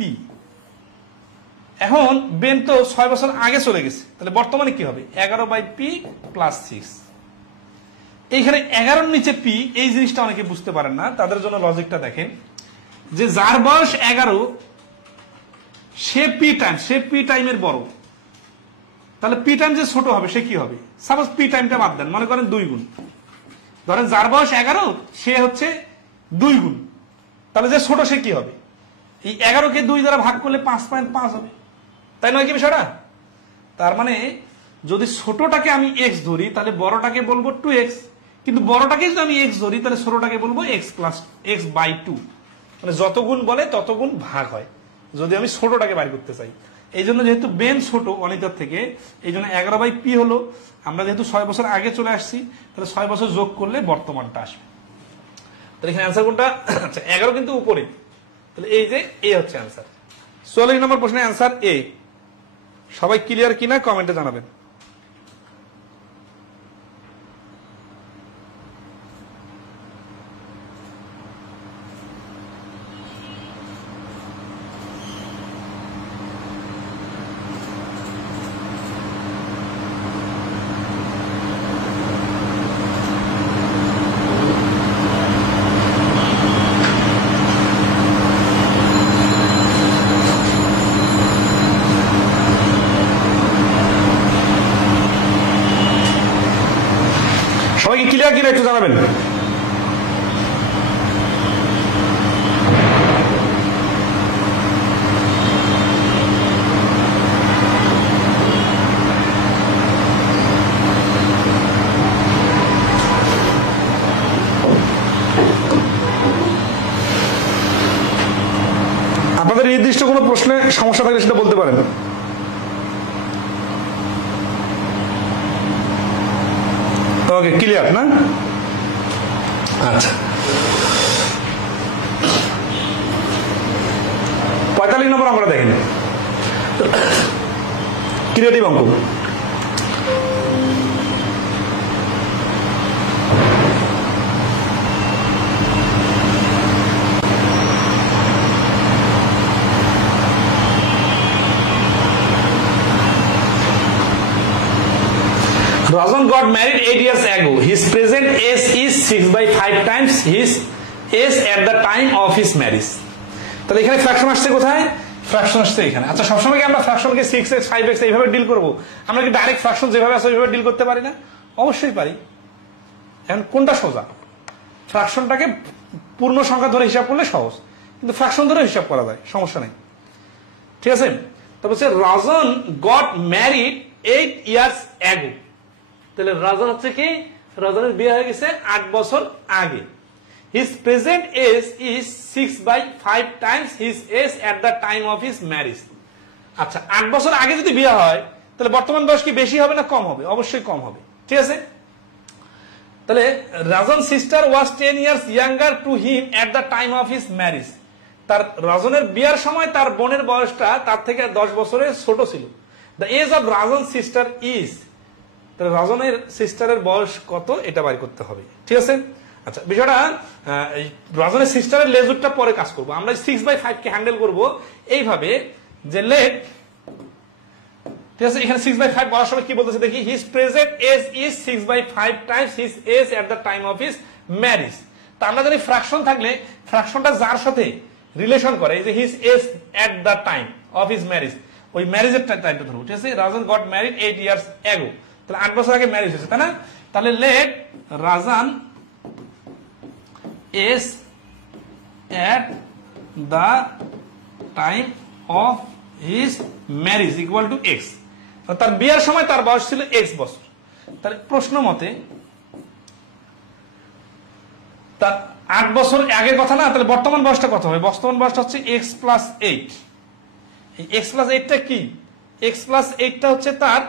এখন বেন তো 6 বছর আগে চলে গেছে, তাহলে বর্তমানে কি হবে? 11 বাই p প্লাস 6। এইখানে 11 নিচে p, এই জিনিসটা অনেকে বুঝতে পারেন না, তাদের জন্য লজিকটা দেখেন, যে যার বয়স 11 সে p টাইম, সে p টাইমের বড়, তাহলে p টাইম যে ছোট হবে সে কি হবে? সাপোজ p টাইমটা বাদ দেন, মনে করেন 2 গুণ। ধরেন যার বয়স 11 সে হচ্ছে 2 গুণ, তাহলে যে ছোট সে কি হবে? এই 11 কে 2 দ্বারা ভাগ করলে 5.5 হবে, তাই নয় কি বিষয়টা? তার মানে যদি ছোটটাকে আমি x ধরি, তাহলে বড়টাকে বলবো 2x, কিন্তু বড়টাকে যদি আমি x ধরি, তাহলে ছোটটাকে বলবো x প্লাস x বাই 2। মানে যত গুণ বলে তত গুণ ভাগ হয় যদি আমি ছোটটাকে বাইর করতে চাই। এই জন্য যেহেতু বেন ছোট অনিতার থেকে, এই জন্য 11 বাই p হলো। আমরা যেহেতু 6 বছর আগে চলে আসছি, তাহলে 6 বছর যোগ করলে বর্তমানটা আসবে। তাহলে এখানে आंसर কোনটা? আচ্ছা, 11 কিন্তু উপরে, তাহলে এই যে এ হচ্ছে आंसर। 44 নম্বর প্রশ্নের आंसर এ। সবাই ক্লিয়ার কিনা কমেন্টে জানাবেন। সবাইকে ক্লিয়ার কিনা একটু জানাবেন। আপনাদের নির্দিষ্ট কোনো প্রশ্নে সমস্যা থাকলে সেটা বলতে পারেন। ওকে, ক্লিয়ার না? আচ্ছা, 45 নম্বর আমরা দেখেন, ক্রিয়েটিভ অঙ্ক। Rajan got married 8 years ago. His present age is 6 by 5 times his age at the time of his marriage. তাহলে এখানে ফ্র্যাকশন আসছে কোথায়? ফ্র্যাকশন আসছে এখানে। আচ্ছা, সবসময় কি আমরা ফ্র্যাকশনকে 6x 5x এইভাবে ডিল করব? আমরা কি ডাইরেক্ট ফ্র্যাকশন যেভাবে আছে ওইভাবে ডিল করতে পারি না? অবশ্যই পারি। এখন কোনটা সোজা? ফ্র্যাকশনটাকে পূর্ণ সংখ্যা ধরে হিসাব করলে সহজ, কিন্তু ফ্র্যাকশন ধরে হিসাব করা যায়, সমস্যা নেই। ঠিক আছে? তারপর হচ্ছে রাজন গট ম্যারিড 8 years ago। তাহলে রাজন হচ্ছে কি? রাজনের বিয়ে হয়ে গেছে 8 বছর আগে। His present age is 6/5 times his age at the time of his marriage। আচ্ছা, 8 বছর আগে যদি বিয়ে হয় তাহলে বর্তমান বয়স কি বেশি হবে না কম হবে? অবশ্যই কম হবে। ঠিক আছে? তাহলে রাজন sister was 10 years younger to him at the time of his marriage। তার রাজনের বিয়ার সময় তার বোনের বয়সটা তার থেকে 10 বছরের ছোট ছিল। The age of Rajan sister is, তাহলে রাজনের সিস্টারের বয়স কত এটা বাই করতে হবে। ঠিক আছে? আচ্ছা, বিষয়টা রাজনের সিস্টারের লেজুরটা পরে কাজ করব। আমরা 6/5 কে হ্যান্ডেল করব এইভাবে যে লেট, ঠিক আছে, এখানে 6/5 বলার সময় কি বলতেছে দেখি, his present age is 6/5 times his age at the time of his marriage. তা আমরা জানি ফ্র্যাকশন থাকলে ফ্র্যাকশনটা যার সাথে রিলেশন করে, এই যে his age at the time of his marriage, ওই ম্যারেজের টাইমটা ধরবো। ঠিক আছে? Rajan got married 8 years ago, তাহলে 8 বছর আগে ম্যারেজ হয়েছে, তাই না? তাহলে let Rajan age at the time of his marriage equal to X. তার বিয়ার সময় তার বয়স ছিল এক্স বছর। তাহলে প্রশ্ন মতে তার 8 বছর আগের কথা না, তাহলে বর্তমান বয়সটা কত হবে? বর্তমান বয়সটা হচ্ছে x+8। এই x+8টা কি? x+8টা হচ্ছে তার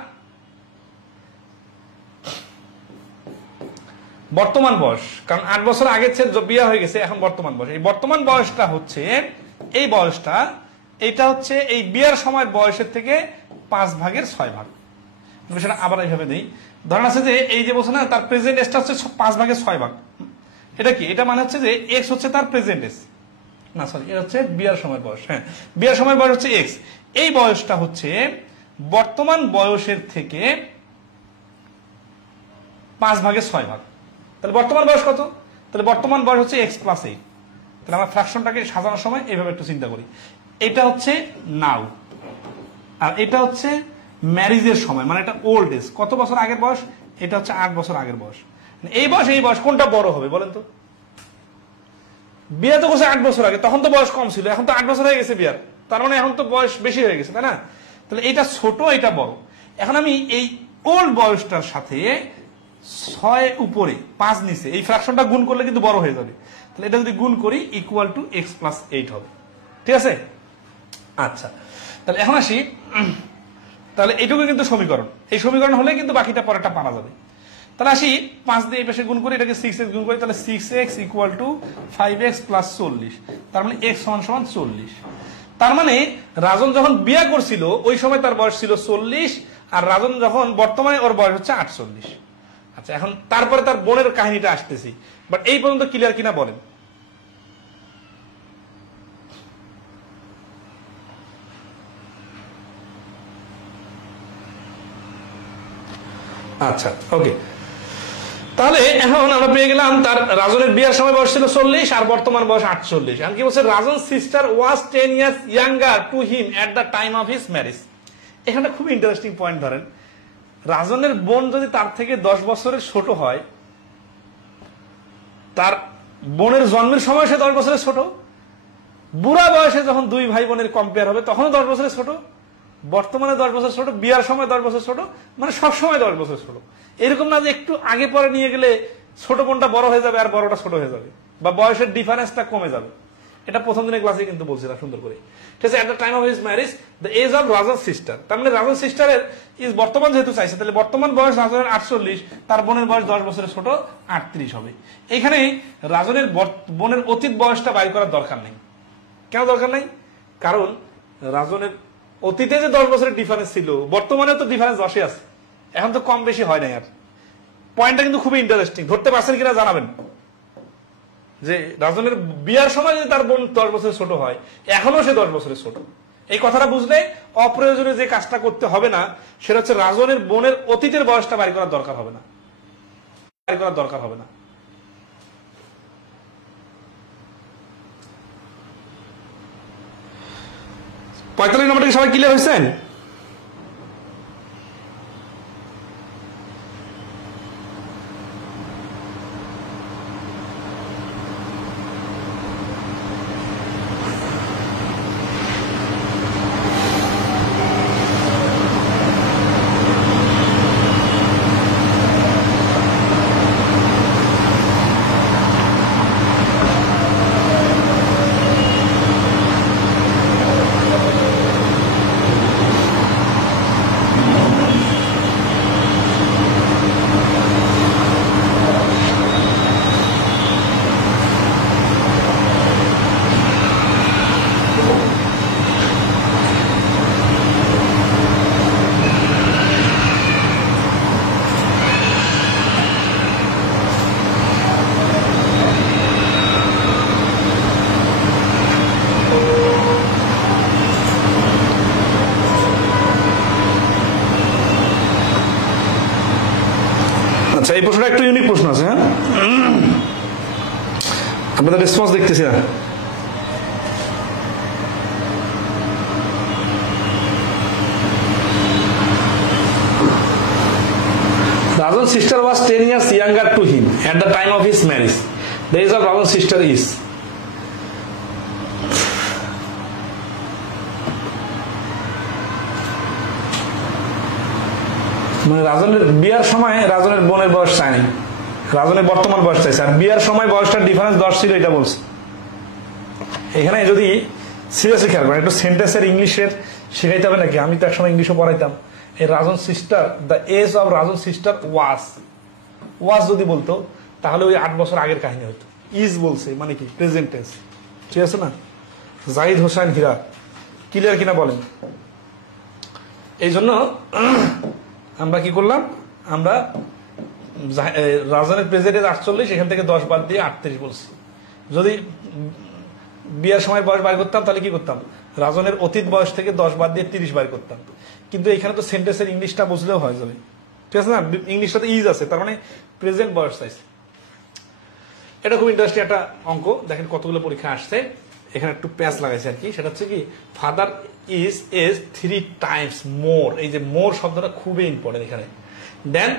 বর্তমান বয়স, কারণ 8 বছর আগে বিয়ে হয়ে গেছে, এখন বর্তমান বয়স। এই বর্তমান বয়সটা হচ্ছে এই বয়সটা, এটা হচ্ছে এই বিয়ার সময় বয়সের থেকে 5/6 সেটা আবার এইভাবে দেই। ধরেন আছে যে এই যে বলছে না তার প্রেজেন্ট এজটা হচ্ছে 5/6। এটা কি? এটা মানে হচ্ছে যে এক্স হচ্ছে তার প্রেজেন্ট এজ, না সরি, এটা হচ্ছে বিয়ার সময় বয়স। হ্যাঁ, বিয়ার সময় বয়স হচ্ছে এক্স। এই বয়সটা হচ্ছে বর্তমান বয়সের থেকে 5/6। তাহলে বর্তমান বয়স কত? তাহলে বর্তমান বয়স হচ্ছে x+8। তাহলে আমরা ফ্র্যাকশনটাকে সাজানোর সময় এইভাবে একটু চিন্তা করি। এটা হচ্ছে নাও, আর এটা হচ্ছে ম্যারেজের সময়, মানে এটা ওল্ড এজ। কত বছর আগের বয়স? এটা হচ্ছে 8 বছর আগের বয়স। এই বয়স কোনটা বড় হবে বলেন তো? বিয়ে তো করছে 8 বছর আগে, তখন তো বয়স কম ছিল, এখন তো 8 বছর হয়ে গেছে বিয়ার, তার মানে এখন তো বয়স বেশি হয়ে গেছে, তাই না? তাহলে এটা ছোট, এটা বড়। এখন আমি এই ওল্ড বয়সটার সাথে 6 উপরে 5 নিচে এই ফ্র্যাকশনটা গুণ করলে কিন্তু বড় হয়ে যাবে। তাহলে এটা যদি গুণ করি ইকুয়াল টু x+8 হবে। ঠিক আছে? আচ্ছা, তাহলে এখন আসি, তাহলে এইটুকু কিন্তু সমীকরণ, এই সমীকরণ হলে কিন্তু বাকিটা পরেরটা পারা যাবে। তাহলে আসি 5 দিয়ে এই পাশে গুণ করি, এটাকে 6x গুণ করি, তাহলে 6x ইকুয়াল টু 5x + 40। তার মানে x = 40। তার মানে রাজন যখন বিয়ে করছিল ওই সময় তার বয়স ছিল 40, আর রাজন যখন বর্তমানে ওর বয়স হচ্ছে 48। আচ্ছা, এখন তারপরে তার বোনের কাহিনীটা আসতেছি, বাট এই পর্যন্ত ক্লিয়ার কিনা বলেন? আচ্ছা, ওকে। তাহলে এখন আমরা পেয়ে গেলাম তার রাজনের বিয়ার সময় বয়স ছিল 40 আর বর্তমান বয়স 48। এখন কি বলছে? রাজন sister was 10 years younger to him at the time of his marriage। এখানে খুব ইন্টারেস্টিং পয়েন্ট ধরেন, রাজনের বোন যদি তার থেকে 10 বছরের ছোট হয়, তার বোনের জন্মের সময় সে 10 বছরের ছোট, বুড়া বয়সে যখন দুই ভাই বোনের কম্পেয়ার হবে তখনও 10 বছরের ছোট, বর্তমানে 10 বছর ছোট, বিয়ার সময় 10 বছর ছোট, মানে সব সময় 10 বছর ছোট। এরকম না যে একটু আগে পরে নিয়ে গেলে ছোট বোনটা বড় হয়ে যাবে আর বড়টা ছোট হয়ে যাবে, বা বয়সের ডিফারেন্সটা কমে যাবে। এটা প্রথম দিনের ক্লাসে কিন্তু বলছিলাম সুন্দর করে। ঠিক আছে? At the time of his marriage the age of Rajan sister, তার মানে রাজন সিস্টারের ইজ বর্তমান যেহেতু চাইছে, তাহলে বর্তমান বয়স রাজনের 48, তার বোনের বয়স 10 বছরের ছোট 38 হবে। এখানে রাজনের বোনের অতীত বয়সটা বাইর করার দরকার নেই। কেন দরকার নাই? কারণ রাজনের অতীতে যে 10 বছরের ডিফারেন্স ছিল, বর্তমানে তো ডিফারেন্স 10 আছে, এখন তো কম বেশি হয় নাই। আর পয়েন্টটা কিন্তু খুবই ইন্টারেস্টিং, ধরতে পারছেন কিনা জানাবেন? যে রাজনের বিয়ার সময় যদি তার বোন 10 বছরের ছোট হয়, এখনো সে 10 বছরের ছোট। এই কথাটা বুঝলে অপ্রয়োজনীয় যে কাজটা করতে হবে না, সেটা হচ্ছে রাজনের বোনের অতীতের বয়সটা বাইর করার দরকার হবে না, বাইর করার দরকার হবে না। 45 নম্বরটা কি সবাই ক্লিয়ার হয়েছেন? আচ্ছা, এই প্রশ্নটা একটু ইউনিক প্রশ্ন আছে। হ্যাঁ, আপনাদের রেসপন্স দেখতেছি না। Rajan's sister was 10 years younger to him at the time of his marriage. The age of Rajan's sister is. মানে রাজনের বিয়ার সময় রাজনের বোনের বয়স চায় নাই, রাজনের বর্তমান বয়স চাইছে, আর বিয়ার সময় বয়সটার ডিফারেন্স 10 ছিল, এটা বলছে। এখানে যদি সিরিয়াসলি খেয়াল করেন, একটু সেন্টেন্সের ইংলিশের শেখাইতে হবে নাকি? আমি তো একসময় ইংলিশও পড়াইতাম। এই Rajan sister, the age of Rajan sister was যদি বলতো তাহলে ওই 8 বছর আগের কাহিনী হতো। ইজ বলছে মানে কি? প্রেজেন্ট টেন্স, ঠিক আছে না? জাহিদ হোসেন হীরা, ক্লিয়ার কিনা বলেন? এই জন্য আমরা কি করলাম, আমরা রাজনের প্রেজেন্ট এজ 48, এখান থেকে 10 বাদ দিয়ে 38 বলছি। যদি বিয়ার সময় বয়স বার করতাম তাহলে কি করতাম? রাজনের অতীত বয়স থেকে 10 বাদ দিয়ে 30 বার করতাম। কিন্তু এখানে তো সেন্টেন্সের ইংলিশটা বুঝলেও হয়ে যাবে, ঠিক আছে না? ইংলিশটাতে ইজ আছে, তার মানে প্রেজেন্ট বয়স চাইছে। এটা খুব ইন্টারেস্টিং একটা অঙ্ক। দেখেন কতগুলো পরীক্ষা আসছে, এখানে একটু প্যাচ লাগাইছে আর কি। সেটা হচ্ছে কি, father is age 3 times more. এই যে মোর শব্দটা খুবই ইম্পর্টেন্ট এখানে। দেন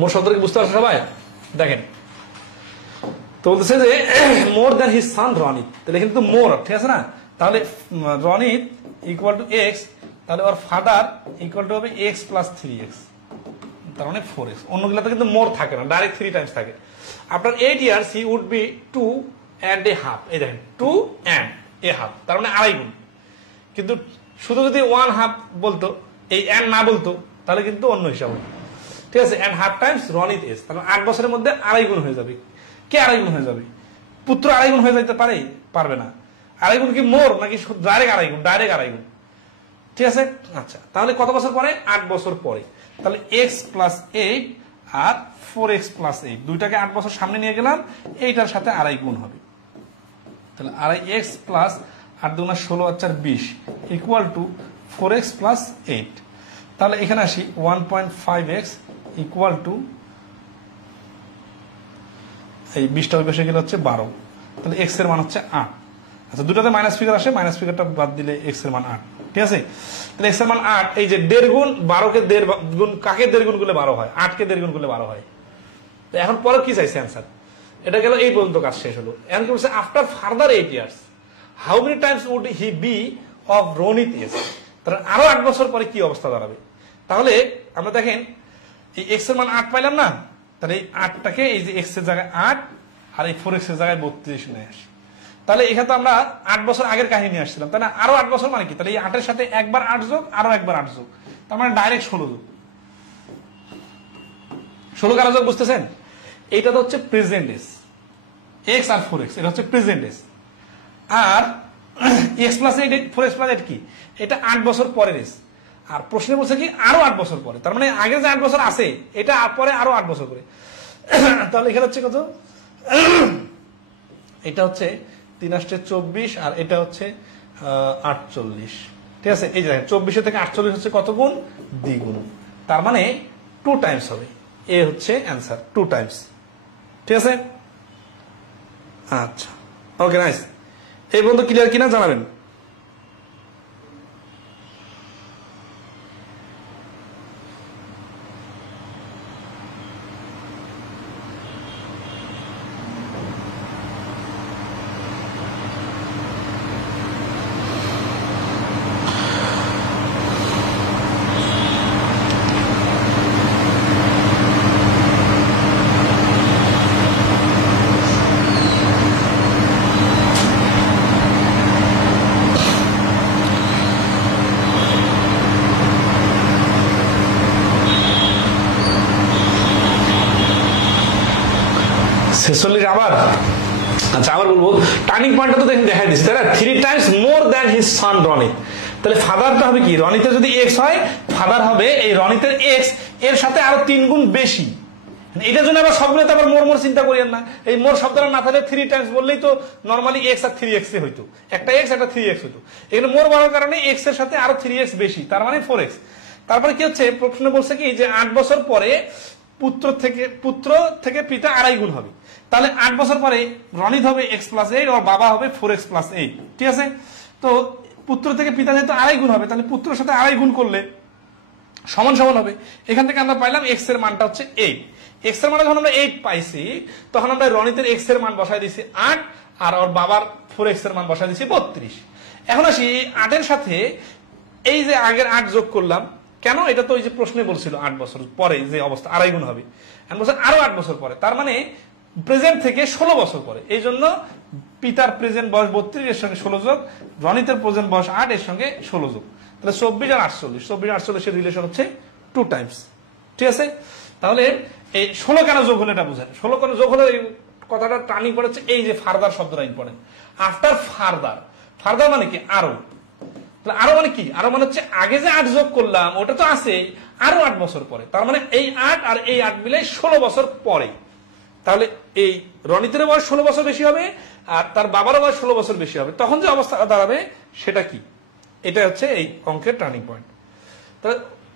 মোর শব্দটা কি বুঝতে পারছো সবাই? দেখেন তো বলতেছে যে মোর দেন হিজ সান রনিত, তাহলে কিন্তু মোর, ঠিক আছে না? তাহলে রনিত ইকুয়াল টু এক্স, তাহলে ওর ফাদার ইকুয়াল টু হবে এক্স প্লাস 3x, তার মানে 4x। অন্যগুলোতে কিন্তু মোর থাকে না, ডাইরেক্ট 3 টাইমস থাকে। After 8 years he would be 2 and a half। এই দেখেন 2 and a half, তার মানে আড়াই গুণ। কিন্তু শুধু যদি 1/2 বলতো, এই and না বলতো, তাহলে কিন্তু অন্য হিসাব হতো, ঠিক আছে? and half times Ronit age, তাহলে 8 বছরের মধ্যে আড়াই গুণ হয়ে যাবে। কে আড়াই গুণ হয়ে যাবে? পুত্র আড়াই গুণ হয়ে যাইতে পারে? পারবে না। আড়াই গুণ কি মোর নাকি ডাইরেক্ট আড়াই গুণ? ডাইরেক্ট আড়াই গুণ, ঠিক আছে? আচ্ছা, তাহলে কত বছর পরে? 8 বছর পরে। তাহলে x প্লাস 8 আর 4x প্লাস 8, দুইটাকে 8 বছর সামনে নিয়ে গেলাম, এইটার সাথে আড়াই গুণ হবে। তাহলে আড়াই x প্লাস 8 দুগুণা 16 আর 4 20 ইকুয়াল টু 4x প্লাস 8। তাহলে এখানে আসি 1.5x ইকুয়াল টু, এই 20টা ওই পাশে গেলে হচ্ছে 12, তাহলে x এর মান হচ্ছে 8। আচ্ছা, দুটাতে মাইনাস ফিগার আসে, মাইনাস ফিগারটা বাদ দিলে x এর মান 8, ঠিক আছে? তাহলে x এর মান 8। এই যে 1.5 গুণ 12কে 1.5 গুণ, কাকে 1.5 গুণ করলে 12 হয়? 8কে 1.5 গুণ করলে 12 হয়। তো এখন পরে কি চাইছে অ্যান্সার? এটা গেল, এই পর্যন্ত কাজ শেষ হলো। এখন কি বলছে, after further 8 years how many times would he be of Ronit age? তাহলে আরো 8 বছর পরে কি অবস্থা দাঁড়াবে? তাহলে আমরা দেখেন এই x এর মান 8 পাইলাম না, তাহলে এই 8টাকে এই যে x এর জায়গায় 8 আর এই 4x এর জায়গায় 32 নিয়ে আসি। তাহলে এখানে তো আমরা 8 বছর আগের কাহিনী নিয়ে আসছিলাম, তাই না? আরো 8 বছর মানে কি? তাহলে এই 8 এর সাথে একবার 8 যোগ, আরো একবার 8 যোগ, তার মানে ডাইরেক্ট 16 যোগ। 16 কারো যোগ, বুঝতেছেন? এইটা তো হচ্ছে প্রেজেন্ট এজ, x আর 4x, এটা হচ্ছে প্রেজেন্ট এজ। আর x প্লাস 8, 4x প্লাস 8 কি? এটা 8 বছর পরের এজ। আর প্রশ্নে বলছে কি আরো 8 বছর পরে, তার মানে আগে যে 8 বছর আছে এটা পরে আরো 8 বছর করে। তাহলে এখানে হচ্ছে কত? এটা হচ্ছে 3 × 24 আর এটা হচ্ছে 48, ঠিক আছে? এই যে 24 থেকে 48 হচ্ছে কত গুণ? দ্বিগুণ, তার মানে 2 টাইমস হবে। এ হচ্ছে অ্যান্সার, 2 টাইমস, ঠিক আছে? আচ্ছা, ওকে, নাইস। এই বন্ধু ক্লিয়ার কিনা জানাবেন। আবার আচ্ছা, আবার বলবো, টার্নিং পয়েন্টটা তো দেখেন দেখাই দিচ্ছি, তাই না? 3 times more than his son Ronit. তাহলে ফাদারটা হবে কি? রনিতের যদি x হয়, ফাদার হবে এই রনিতের x এর সাথে আরো 3 গুণ বেশি। এটার জন্য আবার সবগুলোতে আবার মোর মোর চিন্তা করিয়েন না। এই মোর শব্দটা না থাকলে 3 টাইমস বললেই তো নরমালি x আর 3x এ হইতো, একটা x একটা 3x হইতো। এখানে মোর বলার কারণে x এর সাথে আরো 3x বেশি, তার মানে 4x। তারপরে কি হচ্ছে, প্রশ্ন বলছে কি যে 8 বছর পরে পুত্র থেকে পিতা আড়াই গুণ হবে। তাহলে 8 বছর পরে রনিত হবে x+8 আর বাবা হবে 4x+8। ঠিক আছে, তো পুত্র থেকে পিতা যেহেতু আড়াই গুণ হবে, তাহলে পুত্রের সাথে আড়াই গুণ করলে সমান সমান হবে। এখান থেকে আমরা পাইলাম x এর মানটা হচ্ছে 8। x এর মানে যখন আমরা 8 পাইছি, তখন আমরা রনিতের x এর মান বসাই দিছি 8, আর ওর বাবার 4x এর মান বসাই দিছি 32। এখন আসি 8 এর সাথে এই যে আগের 8 যোগ করলাম, কেন? এটা তো ওই যে প্রশ্নে বলছিল 8 বছর পরে যে অবস্থা আড়াই গুণ হবে, আরো 8 বছর পরে, তার মানে প্রেজেন্ট থেকে 16 বছর পরে। এই জন্য পিতার প্রেজেন্ট বয়স 32, এর সঙ্গে 16 যোগ, রনিতের প্রেজেন্ট বয়স 8, এর সঙ্গে 16 যোগ, তাহলে 24 আর 48। 24 48 এর রিলেশন হচ্ছে 2 টাইমস। ঠিক আছে, তাহলে এই 16 কেন যোগ হলো এটা বুঝেন। 16 কেন যোগ হলো এই কথাটা টার্নিং পড়েছে, এই যে ফার্দার শব্দটা ইম্পর্টেন্ট। আফটার ফার্দার মানে কি আরো, আরো মানে কি, আরো মানে হচ্ছে আগে যে 8 যোগ করলাম ওটা তো আছে, আরো 8 বছর পরে, তার মানে এই 8 আর এই 8 মিলে 16 বছর পরে। তাহলে এই রনিতের বয়স 16 বছর বেশি হবে, আর তার বাবারও বয়স 16 বছর বেশি হবে। তখন যে অবস্থা দাঁড়াবে সেটা কি, এটা হচ্ছে এই অঙ্কের টার্নিং পয়েন্ট।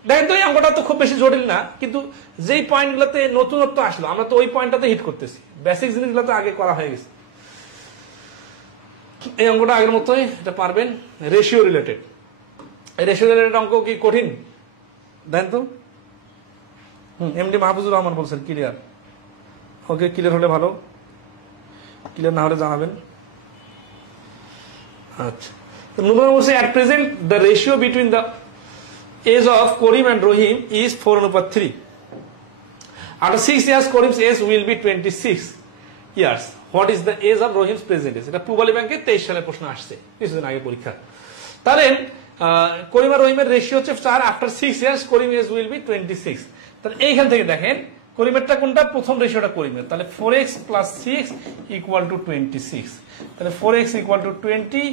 দেখেন তো এই অঙ্কটা তো খুব বেশি জটিল না, কিন্তু যেই পয়েন্টগুলোতে নতুনত্ব আসলো আমরা তো ওই পয়েন্টটাতে হিট করতেছি, বেসিক জিনিসগুলো তো আগে করা হয়ে গেছে। এই অঙ্কটা আগের মতোই, এটা পারবেন। রেশিও রিলেটেড, এই রেশিও রিলেটেড অঙ্ক কি কঠিন? দেন তো। এমডি মাহফুজুর রহমান বলছেন ক্লিয়ার। ওকে, ক্লিয়ার হলে ভালো, ক্লিয়ার না হলে জানাবেন। আচ্ছা, তো নুরুল বলছে at present the ratio between the age of Karim and Rahim is 4:3. After 6 years Karim's age will be 26 years. What is the age of Rahim's present age? এটা পূবালী ব্যাংকে 23 সালে প্রশ্ন আসছে কিছুদিন আগে পরীক্ষা। তাহলে করিম আর রহিমের রেশিও হচ্ছে 4, after 6 years Karim age will be 26। তাহলে এইখান থেকে দেখেন করিমেরটা কোনটা, প্রথম রেশিওটা করিমের, তাহলে 4x + 6 = 26। তাহলে 4x = 20,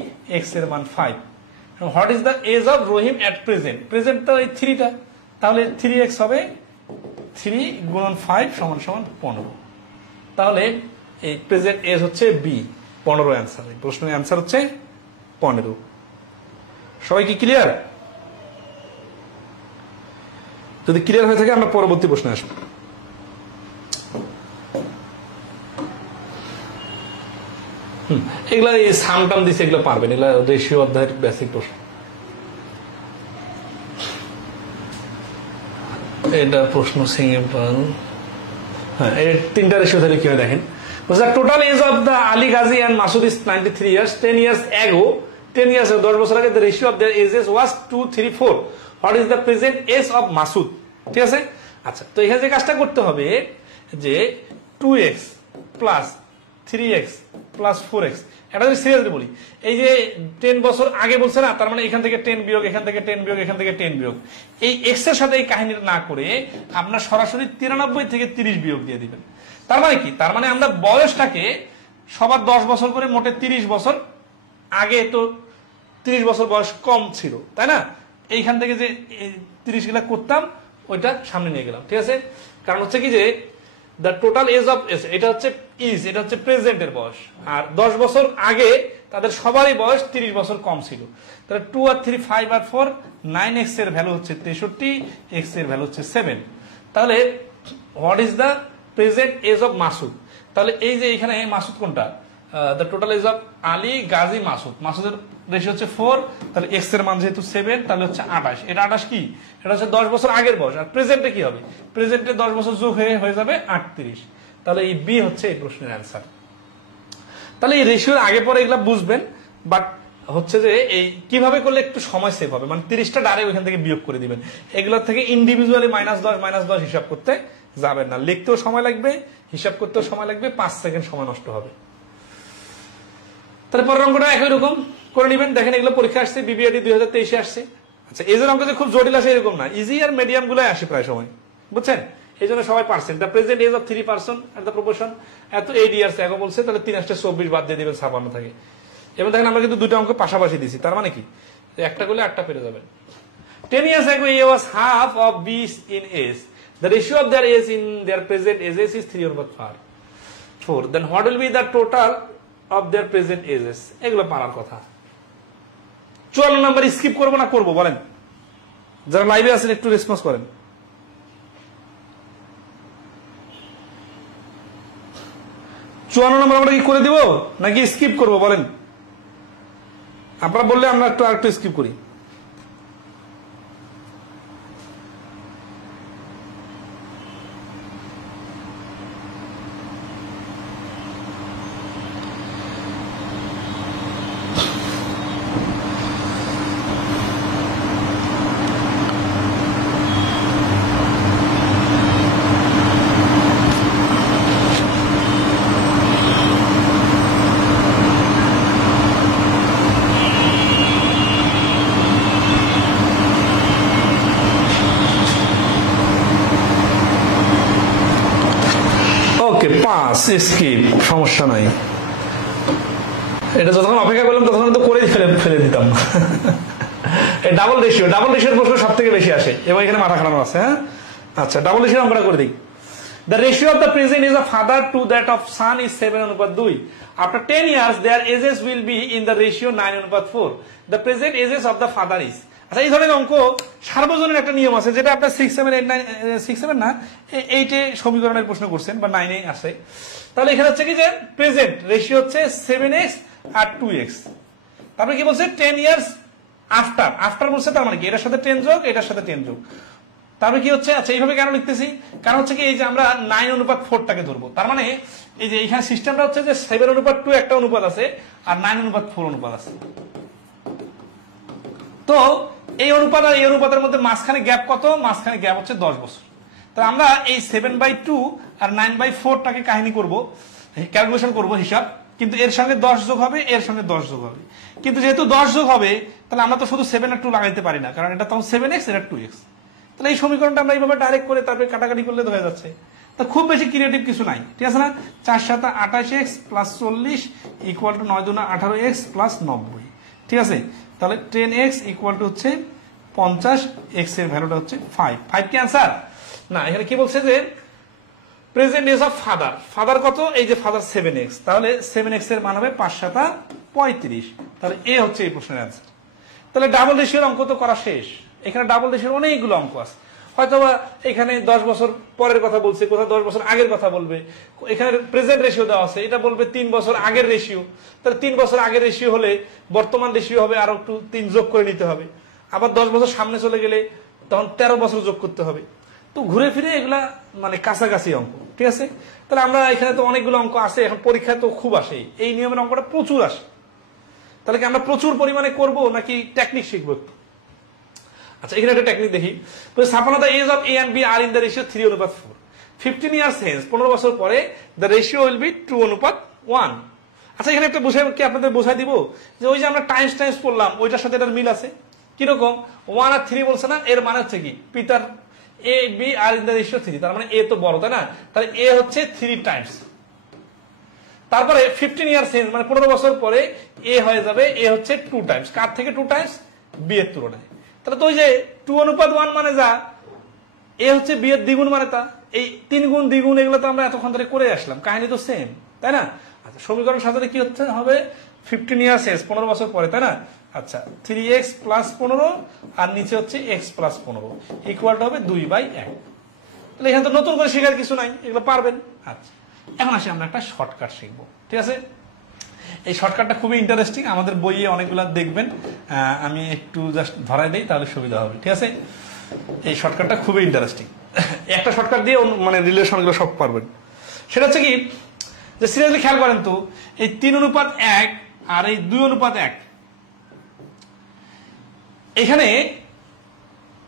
x এর মান 5। What is the age of Rahim at present? Present তো এই 3টা, তাহলে 3x হবে 3 × 5 = 15। তাহলে এই প্রেজেন্ট এজ হচ্ছে বি, 15 অ্যান্সার। এই প্রশ্নের অ্যান্সার হচ্ছে 15। সবাই কি ক্লিয়ার? যদি ক্লিয়ার হয়ে থাকে আমরা পরবর্তী প্রশ্নে আসবো। এগুলা এই সামটাম দিছে, এগুলো পারবেন, এগুলা রেশিও অধ্যায়ের বেসিক প্রশ্ন। এটা প্রশ্ন সিঙ্গেল। হ্যাঁ, এই 3টা রেশিও ধরে কি হয় দেখেন। Total age of the Ali Gazi and Masud is 93 years. 10 years ago, 10 years 10 বছর আগে the ratio of their ages was 2, 3, 4. What is the present age of Masud? ঠিক আছে, আচ্ছা, তো এখানে যে কাজটা করতে হবে যে 2x + 3x + 4x, এটা যদি সিরিয়াসলি বলি, এই যে 10 বছর আগে বলছে না, তার মানে এখান থেকে 10 বিয়োগ, এখান থেকে 10 বিয়োগ, এখান থেকে 10 বিয়োগ, এই x এর সাথে এই কাহিনীটা না করে আপনার সরাসরি 93 থেকে 30 বিয়োগ দিয়ে দিবেন। তার মানে কি, তার মানে আমরা বয়সটাকে সবার 10 বছর করে মোটে 30 বছর, আগে তো 30 বছর বয়স কম ছিল তাই না, এইখান থেকে যে 30 গুলা করতাম ওইটা সামনে নিয়ে গেলাম। ঠিক আছে, কারণ হচ্ছে কি যে দ্য টোটাল এজ অফ, এটা হচ্ছে ইজ, এটা হচ্ছে প্রেজেন্টের বয়স, আর 10 বছর আগে তাদের সবারই বয়স 30 বছর কম ছিল। তাহলে 2 আর 3 5 আর 4, 9x এর ভ্যালু হচ্ছে 63, x এর ভ্যালু হচ্ছে 7। তাহলে what is the present age of Masud? তাহলে এই যে এখানে মাসুদ কোনটা, the total age of Ali Gazi Masud, মাসুদের রেশিও হচ্ছে 4, তাহলে x এর মান যেহেতু 7, তাহলে হচ্ছে 28। এটা 28 কি, এটা হচ্ছে 10 বছর আগের বয়স, আর প্রেজেন্টে কি হবে, প্রেজেন্টে 10 বছর যোগ হয়ে যাবে 38। তাহলে এই বি হচ্ছে এই প্রশ্নের অ্যান্সার। তাহলে এই রেশিওর আগে পরে এগুলা বুঝবেন, বাট হচ্ছে যে এই কিভাবে করলে একটু সময় সেভ হবে, মানে 30টা ডাইরেক্ট ওইখান থেকে বিয়োগ করে দিবেন। এগুলোর থেকে ইন্ডিভিজুয়ালি -10 হিসাব করতে যাবেন না, লিখতেও সময় লাগবে, হিসাব করতেও সময় লাগবে, 5 সেকেন্ড সময় নষ্ট হবে। তারপর অঙ্কটা একই রকম করে নেবেন। দেখেন এগুলো পরীক্ষা আসছে, বিবিআইডি 2023 আসছে। আচ্ছা, এজের অঙ্ক যে খুব জটিল আসে এরকম না, ইজি আর মিডিয়াম গুলো আসে প্রায় সময়, বুঝছেন, এই জন্য সবাই পারছেন। The present age of 3 person at the proportion এত 8 ইয়ার্স আগে বলছে, তাহলে 3 × 24 বাদ দিয়ে দিবেন, 56 থাকে। এবার দেখেন আমরা কিন্তু দুটো অঙ্ক পাশাপাশি দিছি, তার মানে কি একটা করলে একটা পেরে যাবেন। 10 years ago A was half of B in age. The ratio of their age in their present ages is 3/4. Then what will be the total of their present ages? এগুলো পারার কথা। 54 নাম্বার স্কিপ করবো না করবো বলেন, যারা লাইভে আছেন একটু রেসপন্স করেন। চুয়ান্ন নম্বর আমরা কি করে দিব নাকি স্কিপ করব বলেন? আপনারা বললে আমরা একটু আরেকটু স্কিপ করি। স্কিপ, সমস্যা নাই। এটা যতক্ষণ অপেক্ষা করলাম ততক্ষণ তো করে ফেলে দিতাম। এই ডাবল রেশিওর প্রশ্ন সব থেকে বেশি আসে এবং এখানে মাথা খারাপ আছে। হ্যাঁ, আচ্ছা, ডাবল রেশিও আমরা করে দিই। The ratio of the present is a father to that of son is 7:2. After 10 years, their ages will be in the ratio 9:4. The present ages of the father is. আচ্ছা, এই ধরনের অঙ্ক সার্বজনীন একটা নিয়ম আছে যেটা আপনার 6, 7, 8, 9, 6, 7 না 8-এ সমীকরণের প্রশ্ন করছেন বা 9-এ আসে। তাহলে এখানে হচ্ছে কি যে প্রেজেন্ট রেশিও হচ্ছে 7x আর 2x। তারপরে কি বলছে 10 ইয়ার্স আফটার বলছে, তার মানে কি এটার সাথে 10 যোগ, এটার সাথে 10 যোগ। তারপরে কি হচ্ছে, আচ্ছা এইভাবে কেন লিখতেছি, কারণ হচ্ছে কি এই যে আমরা 9:4টাকে ধরবো, তার মানে এই যে এখানে সিস্টেমটা হচ্ছে যে 7:2 একটা অনুপাত আছে আর 9:4 অনুপাত আছে। তো এই অনুপাত আর এই অনুপাতের মধ্যে মাঝখানে গ্যাপ কত? মাঝখানে গ্যাপ হচ্ছে 10 বছর। তাহলে আমরা এই 7/2 আর 9/4টাকে কাহিনী করব, ক্যালকুলেশন করব হিসাব, কিন্তু এর সঙ্গে 10 যোগ হবে, এর সঙ্গে 10 যোগ হবে। কিন্তু যেহেতু 10 যোগ হবে তাহলে আমরা তো শুধু 7 আর 2 লাগাইতে পারি না, কারণ এটা তখন 7x, এটা 2x। তাহলে এই সমীকরণটা আমরা এইভাবে ডাইরেক্ট করে তারপরে কাটাকাটি করলে হয়ে যাচ্ছে। তা খুব বেশি ক্রিয়েটিভ কিছু নাই, ঠিক আছে না? 4 × 7 = 28x + 40 = 9 × 2 = 18x + 90, ঠিক আছে? তাহলে 10x = হচ্ছে 50, x এর ভ্যালুটা হচ্ছে 5 কি आंसर না? এখানে কি বলছে যে প্রেজেন্ট এজ অফ ফাদার কত? এই যে ফাদার 7x, তাহলে 7x এর মান হবে 5 × 7 = 35। তাহলে এ হচ্ছে এই প্রশ্নের आंसर। তাহলে ডাবল রেশিওর অঙ্ক তো করা শেষ। এখানে ডাবল রেশিওর অনেকগুলো অঙ্ক আছে, হয়তোবা এখানে 10 বছর পরের কথা বলছে, কোথাও 10 বছর আগের কথা বলবে। এখানে প্রেজেন্ট রেশিও দেওয়া আছে, এটা বলবে 3 বছর আগের রেশিও। তাহলে 3 বছর আগের রেশিও হলে বর্তমান রেশিও হবে আরো একটু 3 যোগ করে নিতে হবে। আবার 10 বছর সামনে চলে গেলে তখন 13 বছর যোগ করতে হবে। তো ঘুরে ফিরে এগুলা মানে কাছাকাছি অঙ্ক, ঠিক আছে? তাহলে আমরা এখানে তো অনেকগুলো অঙ্ক আছে, এখন পরীক্ষায় তো খুব আসে, এই নিয়মের অঙ্কটা প্রচুর আসে। তাহলে কি আমরা প্রচুর পরিমাণে করব নাকি টেকনিক শিখবো? আচ্ছা, এখানে একটা টেকনিক দেখি। Suppose the age of A and B are in the ratio 3:4. 15 years hence, 15 বছর পরে the ratio will be 2:1. আচ্ছা, এখানে একটা বুঝাই কি আপনাদের বোঝাই দিব যে ওই যে আমরা টাইমস পড়লাম ওইটার সাথে এটার মিল আছে কিরকম? 1 আর 3 বলছে না, এর মানে হচ্ছে কি পিতার A, B are in the ratio 3, তার মানে A তো বড়, তাই না? তাহলে A হচ্ছে 3 টাইমস। তারপরে 15 years hence মানে 15 বছর পরে A হয়ে যাবে, A হচ্ছে 2 টাইমস। কার থেকে 2 টাইমস? B এর তুলনায়। তাহলে তো ওই যে 2:1 মানে যা, এ হচ্ছে বি এর দ্বিগুণ মানে তা, এই 3 গুণ দ্বিগুণ এগুলো তো আমরা এতক্ষণ ধরে করে আসলাম, কাহিনী তো সেম, তাই না? আচ্ছা, সমীকরণ সাজাতে কি হচ্ছে হবে 15 ইয়ার্স এজ 15 বছর পরে, তাই না? আচ্ছা, 3x + 15 আর নিচে হচ্ছে x + 15 = হবে 2/1। তাহলে এখানে তো নতুন করে শেখার কিছু নাই, এগুলো পারবেন। আচ্ছা, এখন আসি আমরা একটা শর্টকাট শিখবো, ঠিক আছে? এই শর্টকাটটা খুবই ইন্টারেস্টিং, আমাদের বইয়ে অনেকগুলো দেখবেন, আমি একটু জাস্ট ধরাই দেই তাহলে সুবিধা হবে, ঠিক আছে? এই শর্টকাটটা খুবই ইন্টারেস্টিং, একটা শর্টকাট দিয়ে মানে রিলেশনগুলো সব পারবেন। সেটা হচ্ছে কি যে সিরিয়াসলি খেয়াল করেন তো, এই 3:1 আর এই 2:1, এখানে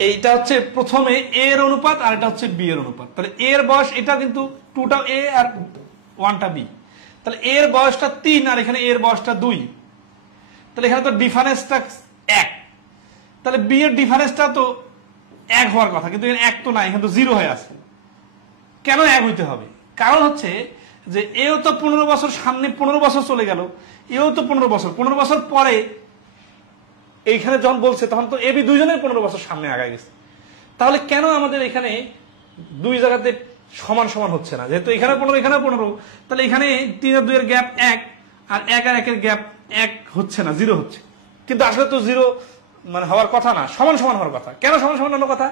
এইটা হচ্ছে প্রথমে A এর অনুপাত আর এটা হচ্ছে B এর অনুপাত। তাহলে A এর বয়স এটা কিন্তু 2টা A আর 1টা B, তাহলে A এর বয়সটা 3 আর এখানে A এর বয়সটা 2, তাহলে এখানে তো ডিফারেন্সটা 1, তাহলে B এর ডিফারেন্সটা তো 1 হওয়ার কথা, কিন্তু এখানে 1 তো নাই, এখানে তো 0 হয়ে আছে। কেন 1 হইতে হবে? কারণ হচ্ছে যে এও তো 15 বছর সামনে, 15 বছর চলে গেল, এও তো 15 বছর পরে এইখানে যখন বলছে তখন তো এবি দুইজনের 15 বছর সামনে আগায় গেছে। তাহলে কেন আমাদের এখানে দুই জায়গাতে সমান সমান হচ্ছে না? যেহেতু এখানে 15 এখানে 15, তাহলে এখানে 3 আর 2 এর গ্যাপ 1 আর 1 আর 1 এর গ্যাপ 1 হচ্ছে না, 0 হচ্ছে। কিন্তু আসলে তো 0 মানে হওয়ার কথা না, সমান সমান হওয়ার কথা। কেন সমান সমান হওয়ার কথা?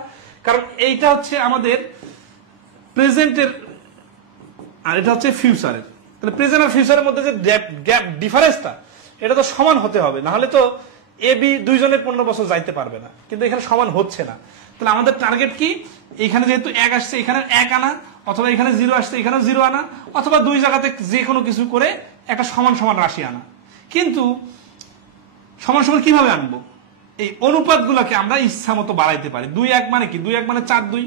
কারণ এইটা হচ্ছে আমাদের প্রেজেন্টের আর এটা হচ্ছে ফিউচারের। তাহলে প্রেজেন্ট আর ফিউচারের মধ্যে যে গ্যাপ ডিফারেন্সটা, এটা তো সমান হতে হবে, না হলে তো এ বি দুইজনের 15 বছর যাইতে পারবে না। কিন্তু এখানে সমান হচ্ছে না। তাহলে আমাদের টার্গেট কি? এখানে যেহেতু 1 আসছে এখানে 1 আনা, অথবা এখানে 0 আসছে এখানে 0 আনা, অথবা দুই জায়গাতে যে কোনো কিছু করে একটা সমান সমান রাশি আনা। কিন্তু সমান সমান কিভাবে আনবো? এই অনুপাত গুলাকে আমরা ইচ্ছা মতো বাড়াইতে পারি। 2-1 মানে কি? 2-1 মানে 4-2,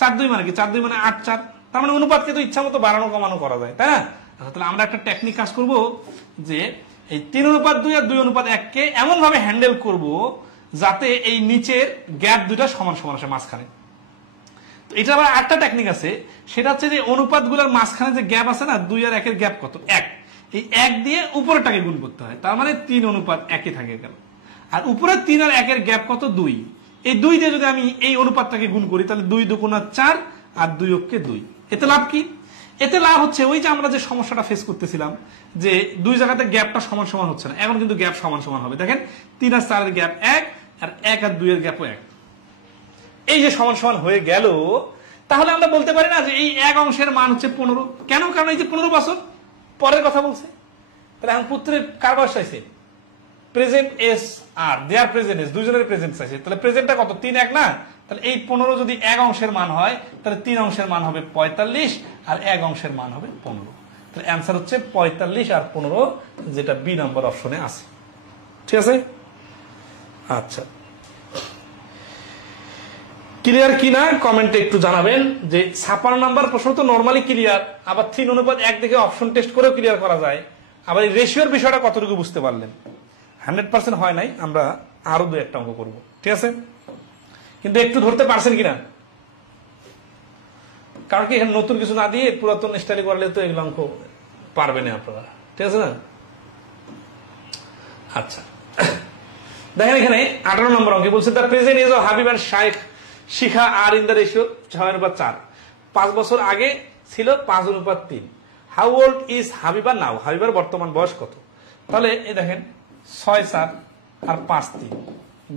4-2 মানে কি? 4-2 মানে 8-4। তার মানে অনুপাতকে তো ইচ্ছা মতো বাড়ানো কমানো করা যায়, তাই না? তাহলে আমরা একটা টেকনিক কাজ করব যে এই 3:2 আর 2:1 কে এমন ভাবে হ্যান্ডেল করব যাতে এই নিচের গ্যাপ দুটা সমান সমান আসে মাঝখানে। তো এটা আবার আরেকটা টেকনিক আছে, সেটা হচ্ছে যে অনুপাত গুলার মাঝখানে যে গ্যাপ আছে না, 2 আর 1 এর গ্যাপ কত? 1। এই 1 দিয়ে উপরেরটাকে গুণ করতে হয়, তার মানে 3:1 থাকে গেল। আর উপরে 3 আর 1 এর গ্যাপ কত? 2। এই 2 দিয়ে যদি আমি এই অনুপাতটাকে গুণ করি, তাহলে 2 দুগুণা 4 আর 2 অক্ষে 2। এতে লাভ কি? এতে লাভ হচ্ছে ওই যে আমরা যে সমস্যাটা ফেস করতেছিলাম যে দুই জায়গাতে গ্যাপটা সমান সমান হচ্ছে না, এখন কিন্তু গ্যাপ সমান সমান হবে। দেখেন 3 আর 4 এর গ্যাপ 1, আর 1 আর 2 এর গ্যাপও 1। এই যে সমান সমান হয়ে গেল, তাহলে আমরা বলতে পারি না যে এই 1 অংশের মান হচ্ছে 15। কেন? কারণ এই যে 15 বছর পরের কথা বলছে। তাহলে এখন পুত্রের কার বয়স চাইছে? প্রেজেন্ট এস আর দেয়ার প্রেজেন্ট এস, দুইজনের প্রেজেন্ট চাইছে। তাহলে প্রেজেন্টটা কত? 3-1 না? তাহলে এই 15 যদি 1 অংশের মান হয়, তাহলে 3 অংশের মান হবে 45, আর 1 অংশের মান হবে 15। তাহলে অ্যান্সার হচ্ছে 45 আর 15, যেটা বি নম্বর অপশনে আছে। ঠিক আছে? আচ্ছা, ক্লিয়ার কিনা কমেন্টে একটু জানাবেন। যে 56 নাম্বার প্রশ্ন তো নরমালি ক্লিয়ার, আবার 3:1 দেখে অপশন টেস্ট করেও ক্লিয়ার করা যায়। আবার এই রেশিওর বিষয়টা কতটুকু বুঝতে পারলেন? 100% হয় নাই, আমরা আরো 2-1টা অঙ্ক করবো। ঠিক আছে? কিন্তু একটু ধরতে পারছেন কিনা? কারণ কি এখানে নতুন কিছু না দিয়ে পুরাতন স্টাইলে করলে তো এগুলো অঙ্ক পারবে না আপনারা। ঠিক আছে না? আচ্ছা, দেখেন এখানে 18 নম্বর অঙ্কে বলছে the present age of Habib and Shikha are in the ratio 6:4। 5 বছর আগে ছিল 5:3। How old is Habiba now? হাবিবার বর্তমান বয়স কত? তাহলে এই দেখেন 6-4 আর 5-3,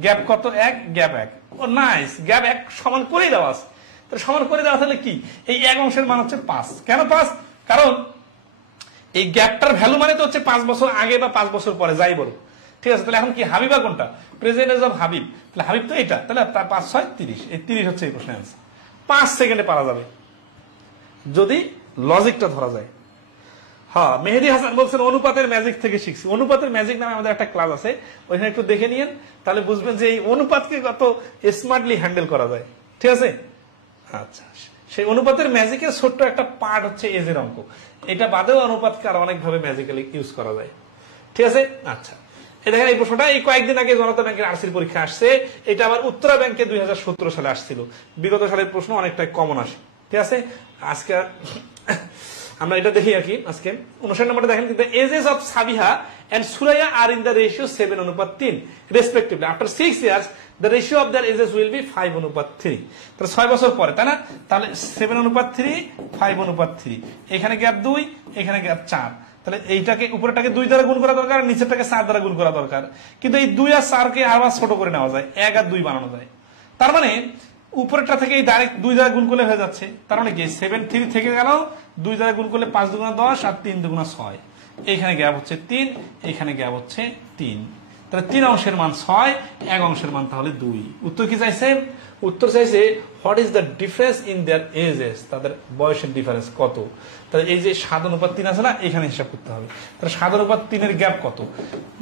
গ্যাপ কত? 1, গ্যাপ 1। ও নাইস, গ্যাপ 1 সমান করে দেওয়া আছে। তো সমান করে দেওয়া তাহলে কি? এই 1 অংশের মান হচ্ছে 5। কেন 5? কারণ এই গ্যাপটার ভ্যালু মানে তো হচ্ছে 5 বছর আগে বা 5 বছর পরে, যাই বলো। ঠিক আছে? তাহলে এখন কি হাবিবা কোনটা? Present age of Habib. তাহলে হাবিব তো এটা, তাহলে 5-6 30। এই 30 হচ্ছে এই প্রশ্নের অ্যান্সার। 5 সেকেন্ডে পারা যাবে যদি লজিকটা ধরা যায়। হ্যাঁ, মেহেদি হাসান বলছেন অনুপাতের ম্যাজিক থেকে শিখছি। অনুপাতের ম্যাজিক নামে আমাদের একটা ক্লাস আছে, ওইখানে একটু দেখে নিয়েন, তাহলে বুঝবেন যে এই অনুপাতকে কত স্মার্টলি হ্যান্ডেল করা যায়। ঠিক আছে? আচ্ছা, সেই অনুপাতের ম্যাজিকের ছোট্ট একটা পার্ট হচ্ছে এজের অঙ্ক। এটা বাদেও অনুপাতকে আর অনেকভাবে ম্যাজিক্যালি ইউজ করা যায়। ঠিক আছে? আচ্ছা, এই দেখেন এই প্রশ্নটা এই কয়েকদিন আগে জনতা ব্যাংকের আরসির পরীক্ষা আসছে। এটা আবার উত্তরা ব্যাংকে 2017 সালে আসছিল। বিগত সালের প্রশ্ন অনেকটাই কমন আসে। ঠিক আছে? আজকে আমরা এটা দেখি আর কি। আজকে 59 নম্বরে দেখেন, the ages of Sabiha and Suraya are in the ratio 7:3 respectively. After 6 years, the ratio of their ages will be 5:3. তাহলে 6 বছর পরে, তাই না? তাহলে 7:3, 5:3। এখানে গ্যাপ 2, এখানে গ্যাপ 4। তাহলে এইটাকে উপরেটাকে 2 দ্বারা গুণ করা দরকার, নিচেরটাকে 4 দ্বারা গুণ করা দরকার। কিন্তু এই 2 আর 4 কে আবার ছোট করে নেওয়া যায়, 1 আর 2 বানানো যায়। তার মানে উপরেরটা থেকে ডাইরেক্ট 2 দ্বারা গুণ করলে হয়ে যাচ্ছে। তার মানে কি 7-3 থেকে গেল, 2 দ্বারা গুণ করলে 5 দুগুণা 10 আর 3 দুগুণা 6। এইখানে গ্যাপ হচ্ছে 3, এইখানে গ্যাপ হচ্ছে 3। তাহলে 3 অংশের মান 6, 1 অংশের মান তাহলে 2। উত্তর কি চাইছে? উত্তর চাইছে what is the difference in their ages? তাদের বয়সের ডিফারেন্স কত? তাহলে এই যে 7:3 আছে না, এখানে হিসাব করতে হবে। তাহলে 7:3 এর গ্যাপ কত?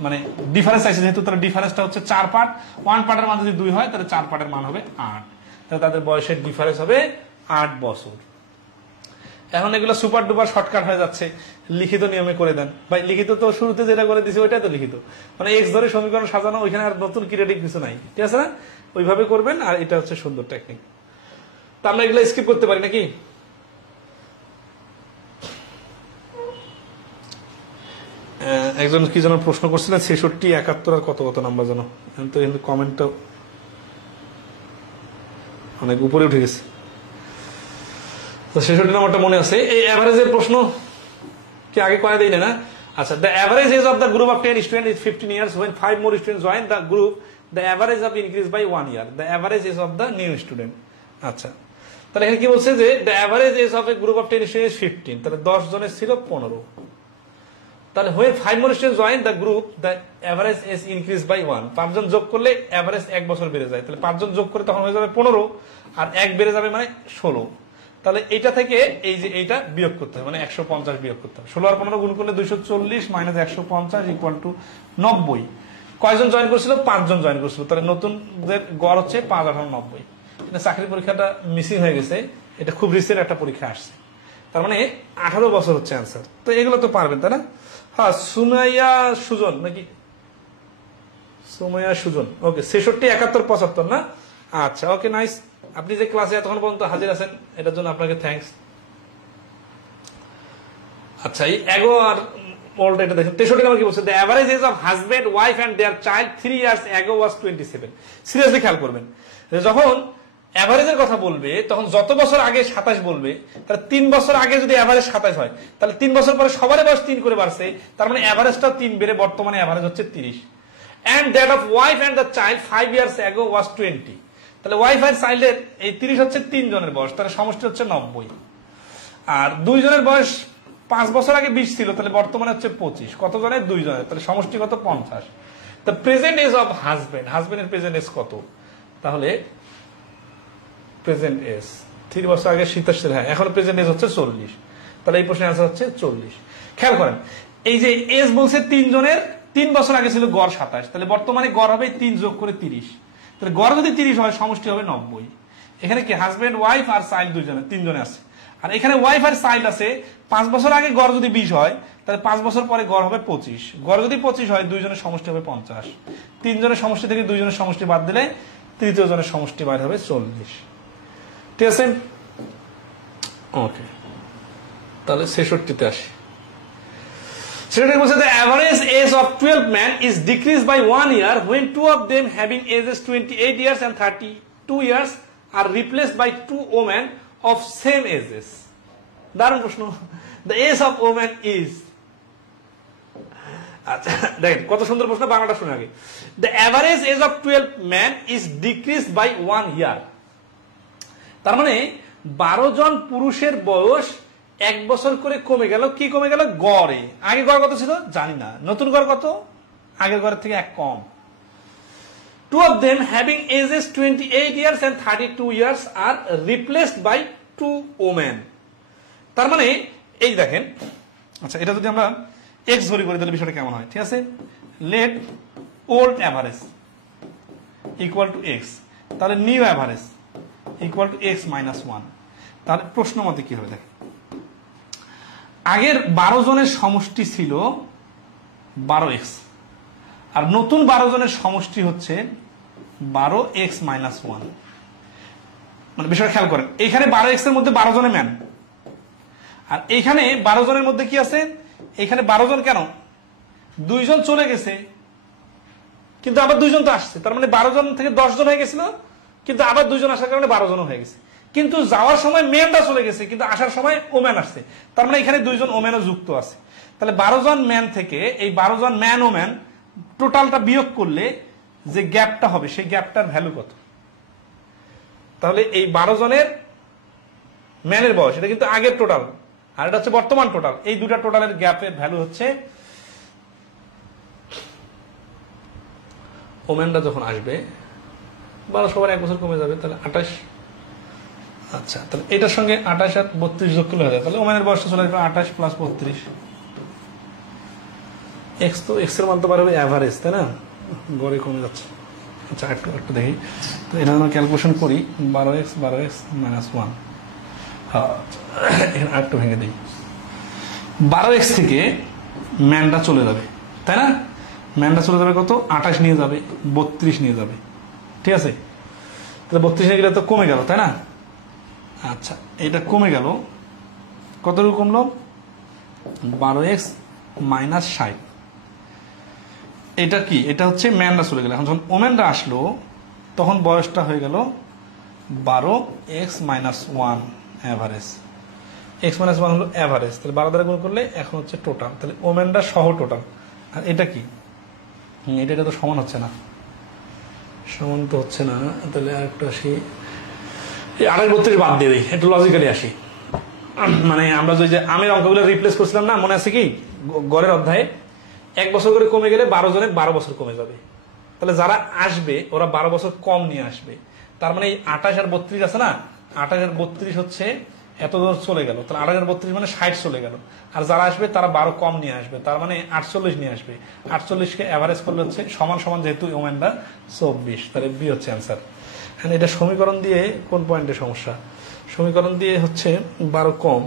মানে ডিফারেন্স চাইছে যেহেতু, তাহলে ডিফারেন্সটা হচ্ছে 4 পার্ট। 1 পার্টের মান যদি 2 হয়, তাহলে 4 পার্টের মান হবে 8। তাহলে তাদের বয়সের ডিফারেন্স হবে 8 বছর। এখন এগুলো সুপার ডুপার শর্টকাট হয়ে যাচ্ছে, লিখিত নিয়মে করে দেন ভাই। লিখিত তো শুরুতে যেটা করে দিছি ওইটাই তো লিখিত, মানে এক্স ধরে সমীকরণ সাজানো, ওইখানে আর নতুন ক্রিয়েটিভ কিছু নাই। ঠিক আছে না? ওইভাবে করবেন, আর এটা হচ্ছে সুন্দর টেকনিক। তা আমরা এগুলো স্কিপ করতে পারি নাকি? একজন কি যেন প্রশ্ন করছিলেন 66, 71 আর কত কত নাম্বার যেন, তো কিন্তু কমেন্টটা অনেক উপরে উঠে গেছে। তো 66 নাম্বারটা মনে আছে। এই এভারেজের প্রশ্ন কি আগে করে দেয় না? আচ্ছা, the average age of the group of 10 students is 15 years. When 5 more students join the group, the average of increase by 1 year, the average age of the new student. আচ্ছা, তাহলে এখানে কি বলছে যে the average age of a group of 10 student 15, তাহলে 10 জনের ছিল 15। তাহলে হয়ে 5 more students join the group, the average is increased by 1, 5 জন যোগ করলে অ্যাভারেজ 1 বছর বেড়ে যায়, তাহলে 5 জন যোগ করে তখন হয়ে যাবে 15 আর 1 বেড়ে যাবে মানে 16। তাহলে এটা থেকে এই যে এইটা বিয়োগ করতে হবে, মানে 150 বিয়োগ করতে হবে। 16 আর 15 গুণ করলে 240 মাইনাস 150 ইকুয়াল টু 90। কয়জন জয়েন করছিল? 5 জন জয়েন করছিল, তাহলে নতুনদের গড় হচ্ছে 5 8 90। চাকরি পরীক্ষাটা মিসিং হয়ে গেছে, এটা খুব রিসেন্ট একটা পরীক্ষা আসছে, তার মানে 18 বছর হচ্ছে অ্যান্সার। তো এগুলো তো পারবেন তাই না? হ্যাঁ, সুমাইয়া সুজন নাকি? সুমাইয়া সুজন, ওকে। 66 71 75 না? আচ্ছা, ওকে, নাইস। আপনি যে ক্লাসে এতক্ষণ পর্যন্ত হাজির আছেন এটার জন্য আপনাকে থ্যাঙ্কস। আচ্ছা, এই এগো আর ওল্ড এটা দেখেন। 63 নম্বর কি বলছে? The average age of husband wife and their child 3 years ago was 27। Seriously খেয়াল করবেন, যখন অ্যাভারেজের কথা বলবে তখন যত বছর আগে 27 বলবে, তাহলে 3 বছর আগে যদি অ্যাভারেজ 27 হয়, তাহলে 3 বছর পরে সবারই বয়স 3 করে বাড়ছে, তার মানে অ্যাভারেজটা 3 বেড়ে বর্তমানে অ্যাভারেজ হচ্ছে 30। And that of wife and the child 5 years ago was 20। তাহলে ওয়াইফ আর চাইল্ডের এই 30 হচ্ছে 3 জনের বয়স, তাহলে সমষ্টি হচ্ছে 90। আর 2 জনের বয়স 5 বছর আগে 20 ছিল, তাহলে বর্তমানে হচ্ছে 25। কত জনের? 2 জনের, তাহলে সমষ্টি কত? 50। The present age of husband, হাজবেন্ডের প্রেজেন্ট এজ কত? তাহলে প্রেজেন্ট এজ 3 বছর আগে 87, হ্যাঁ, এখন প্রেজেন্ট এজ হচ্ছে 40। তাহলে এই প্রশ্নের আনসার হচ্ছে 40। খেয়াল করেন, এই যে এজ বলছে 3 জনের, 3 বছর আগে ছিল গড় 27, তাহলে বর্তমানে গড় হবে 3 যোগ করে 30, তাহলে গড় যদি 30 হয় সমষ্টি হবে 90। এখানে কি হাজবেন্ড ওয়াইফ আর চাইল্ড 2 জনের, 3 জনে আছে, আর এখানে ওয়াইফ আর চাইল্ড আছে। 5 বছর আগে গড় যদি 20 হয়, তাহলে 5 বছর পরে গড় হবে 25। গড় যদি 25 হয়, 2 জনের সমষ্টি হবে 50। 3 জনের সমষ্টি থেকে 2 জনের সমষ্টি বাদ দিলে তৃতীয় জনের সমষ্টি বাইর হবে 40। ঠিক আছে, ওকে। তাহলে 66-তে আসি। সেটা বলছে the average age of 12 men is decreased by 1 year when 2 of them having ages 28 years and 32 years are replaced by 2 women of same ages। দারুণ প্রশ্ন। the age of women is, আচ্ছা দেখেন কত সুন্দর প্রশ্ন, বাংলাটা শুনে আগে। the average age of 12 men is decreased by 1 year, তার মানে 12 জন পুরুষের বয়স 1 বছর করে কমে গেল। কি কমে গেল? গড়ে। আগে গড় কত ছিল জানি না, নতুন গড় কত? আগের গড়ের থেকে 1 কম। 2 of them having ages 28 years and 32 years are replaced by 2 women। তার মানে এই দেখেন, আচ্ছা এটা যদি আমরা x ধরি করি তাহলে বিষয়টা কেমন হয়? ঠিক আছে, let old average equal to x, তাহলে new average equal to x minus 1। তাহলে প্রশ্ন মতে কি হবে দেখেন, আগের 12 জনের সমষ্টি ছিল 12x, আর নতুন 12 জনের সমষ্টি হচ্ছে 12x মাইনাস 1। মানে বিষয়টা খেয়াল করেন, এখানে 12x এর মধ্যে 12 জনের ম্যান, আর এইখানে 12 জনের মধ্যে কি আছে? এখানে 12 জন কেন? 2 জন চলে গেছে, কিন্তু আবার 2 জন তো আসছে, তার মানে 12 জন থেকে 10 জন হয়ে গেছিল, কিন্তু আবার 2 জন আসার কারণে 12 জন হয়ে গেছে। কিন্তু যাওয়ার সময় মেনটা চলে গেছে, কিন্তু আসার সময় ওম্যান আসছে, তার মানে এখানে 2 জন ওম্যানও যুক্ত আছে। তাহলে 12 জন ম্যান থেকে এই 12 জন ম্যান ওম্যান টোটালটা বিয়োগ করলে যে গ্যাপটা হবে সেই গ্যাপটার ভ্যালু কত? তাহলে এই 12 জনের ম্যানের বয়স, এটা কিন্তু আগের টোটাল আর এটা হচ্ছে বর্তমান টোটাল, এই দুটা টোটালের গ্যাপের ভ্যালু হচ্ছে, ওম্যানটা যখন আসবে 12 সবার 1 বছর কমে যাবে, তাহলে 28। আচ্ছা, তাহলে এটার সঙ্গে 28 আর 32 যোগ করলে হয়ে যায়, তাহলে ওম্যানের বয়সটা চলে আসবে 28 প্লাস 32। এক্স তো এক্স এর মান তো পারবে অ্যাভারেজ, তাই না? গড়ে কমে যাচ্ছে। আচ্ছা একটু দেখি তো, এটা আমরা ক্যালকুলেশন করি। 12x মাইনাস 1, হ্যাঁ এখানে আরেকটু ভেঙে দিই। 12x থেকে ম্যানটা চলে যাবে, তাই না? ম্যানটা চলে যাবে কত? 28 নিয়ে যাবে, 32 নিয়ে যাবে, ঠিক আছে? তাহলে 32 নিয়ে গেলে তো কমে গেল, তাই না? আচ্ছা, এটা কমে গেল, কতটুকু কমলো? 12x minus 60। এটা কি? এটা হচ্ছে ম্যানরা চলে গেল। এখন যখন ওমেনরা আসলো তখন বয়সটা হয়ে গেল 12x minus 1 average. x minus 1 হলো অ্যাভারেজ, তাহলে 12 দ্বারা গুণ করলে এখন হচ্ছে টোটাল, তাহলে ওমেনরা সহ টোটাল। আর এটা কি? এটা তো সমান হচ্ছে না, সমান তো হচ্ছে না, তাহলে আরেকটু আসি, এই 28 বাদ দিয়ে দিই, একটু লজিক্যালি আসি। মানে আমরা যে আমের অঙ্কগুলো রিপ্লেস করছিলাম না, মনে আছে কি গড়ের অধ্যায়ে 1 বছর করে কমে গেলে 12 জনে 12 বছর কমে যাবে, তাহলে যারা আসবে ওরা 12 বছর কম নিয়ে আসবে। তার মানে এই 28 আর 32 আছে না, 28 আর 32 হচ্ছে এত দূর চলে গেল, তাহলে 28 আর 32 মানে 60 চলে গেল। আর যারা আসবে তারা 12 কম নিয়ে আসবে, তার মানে 48 নিয়ে আসবে। 48কে অ্যাভারেজ করলে হচ্ছে সমান সমান, যেহেতু ওমেনটা 24, তাহলে বি হচ্ছে অ্যান্সার। হ্যাঁ, এটা সমীকরণ দিয়ে কোন পয়েন্টে সমস্যা? সমীকরণ দিয়ে হচ্ছে 12 কম,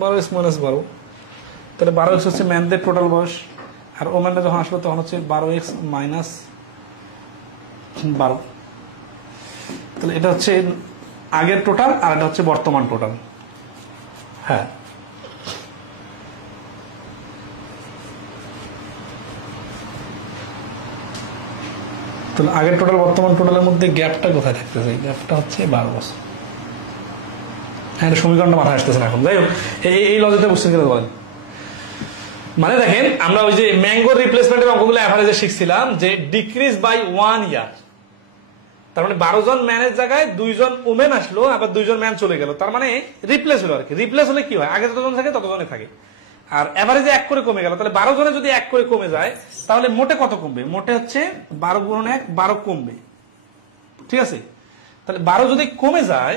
12x মাইনাস 12, তাহলে 12x হচ্ছে ম্যানদের টোটাল বয়স, আর ওমেনটা যখন আসলো তখন হচ্ছে 12x মাইনাস 12, তাহলে এটা হচ্ছে আগের টোটাল আর এটা হচ্ছে বর্তমান টোটাল। হ্যাঁ, তাহলে আগের টোটাল বর্তমান টোটালের মধ্যে গ্যাপটা কোথায় থাকতেছে? গ্যাপটা হচ্ছে 12 বছর। হ্যাঁ, সমীকরণটা মাথায় আসতেছে না এখন। যাই হোক, এই লজিকটা বুঝতে গেলে বলেন। মানে দেখেন, আমরা ওই যে ম্যাঙ্গোর রিপ্লেসমেন্টের অঙ্কগুলো অ্যাভারেজে শিখছিলাম যে ডিক্রিজ বাই 1 ইয়ার, তার মানে 12 জন ম্যানের জায়গায় 2 জন ওমেন আসলো, আবার 2 জন ম্যান চলে গেল, তার মানে রিপ্লেস হলো আর কি। রিপ্লেস হলে কি হয়, আগে যতজন থাকে ততজনে থাকে, আর এভারেজে 1 করে কমে গেল, তাহলে 12 জনে যদি 1 করে কমে যায় তাহলে মোটে কত কমবে? মোটে হচ্ছে 12 গুণন 1, 12 কমবে, ঠিক আছে? তাহলে 12 যদি কমে যায়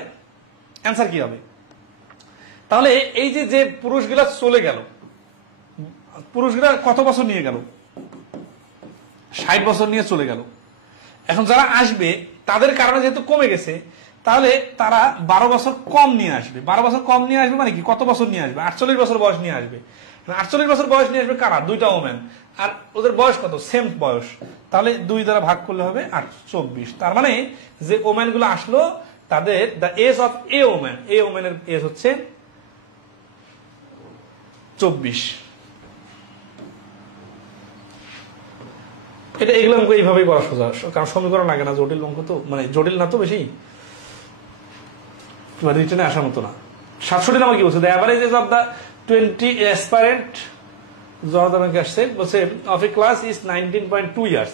অ্যান্সার কি হবে? তাহলে এই যে পুরুষগুলা চলে গেল, পুরুষগুলা কত বছর নিয়ে গেল? 60 বছর নিয়ে চলে গেল। এখন যারা আসবে তাদের কারণে যেহেতু কমে গেছে, তাহলে তারা 12 বছর কম নিয়ে আসবে। 12 বছর কম নিয়ে আসবে মানে কি, কত বছর নিয়ে আসবে? 48 বছর বয়স নিয়ে আসবে। 48 বছর বয়স নিয়ে আসবে কারা? 2টা ওমেন, আর ওদের বয়স কত? সেম বয়স, তাহলে 2 দ্বারা ভাগ করলে হবে 24। তার মানে যে ওমেন গুলো আসলো তাদের the age of a women, a ওমেনের এজ হচ্ছে 24। এটা এগুলো অঙ্ক এইভাবেই করা সোজা, কারণ সমীকরণ লাগে না, জটিল অঙ্ক তো, মানে জটিল না তো বেশি, রিটেনে আসার মতো না। 67 নাম্বার কি বলছে? The average age of the 20 aspirant জনতা আসছে, বলছে of a class is 19.2 years.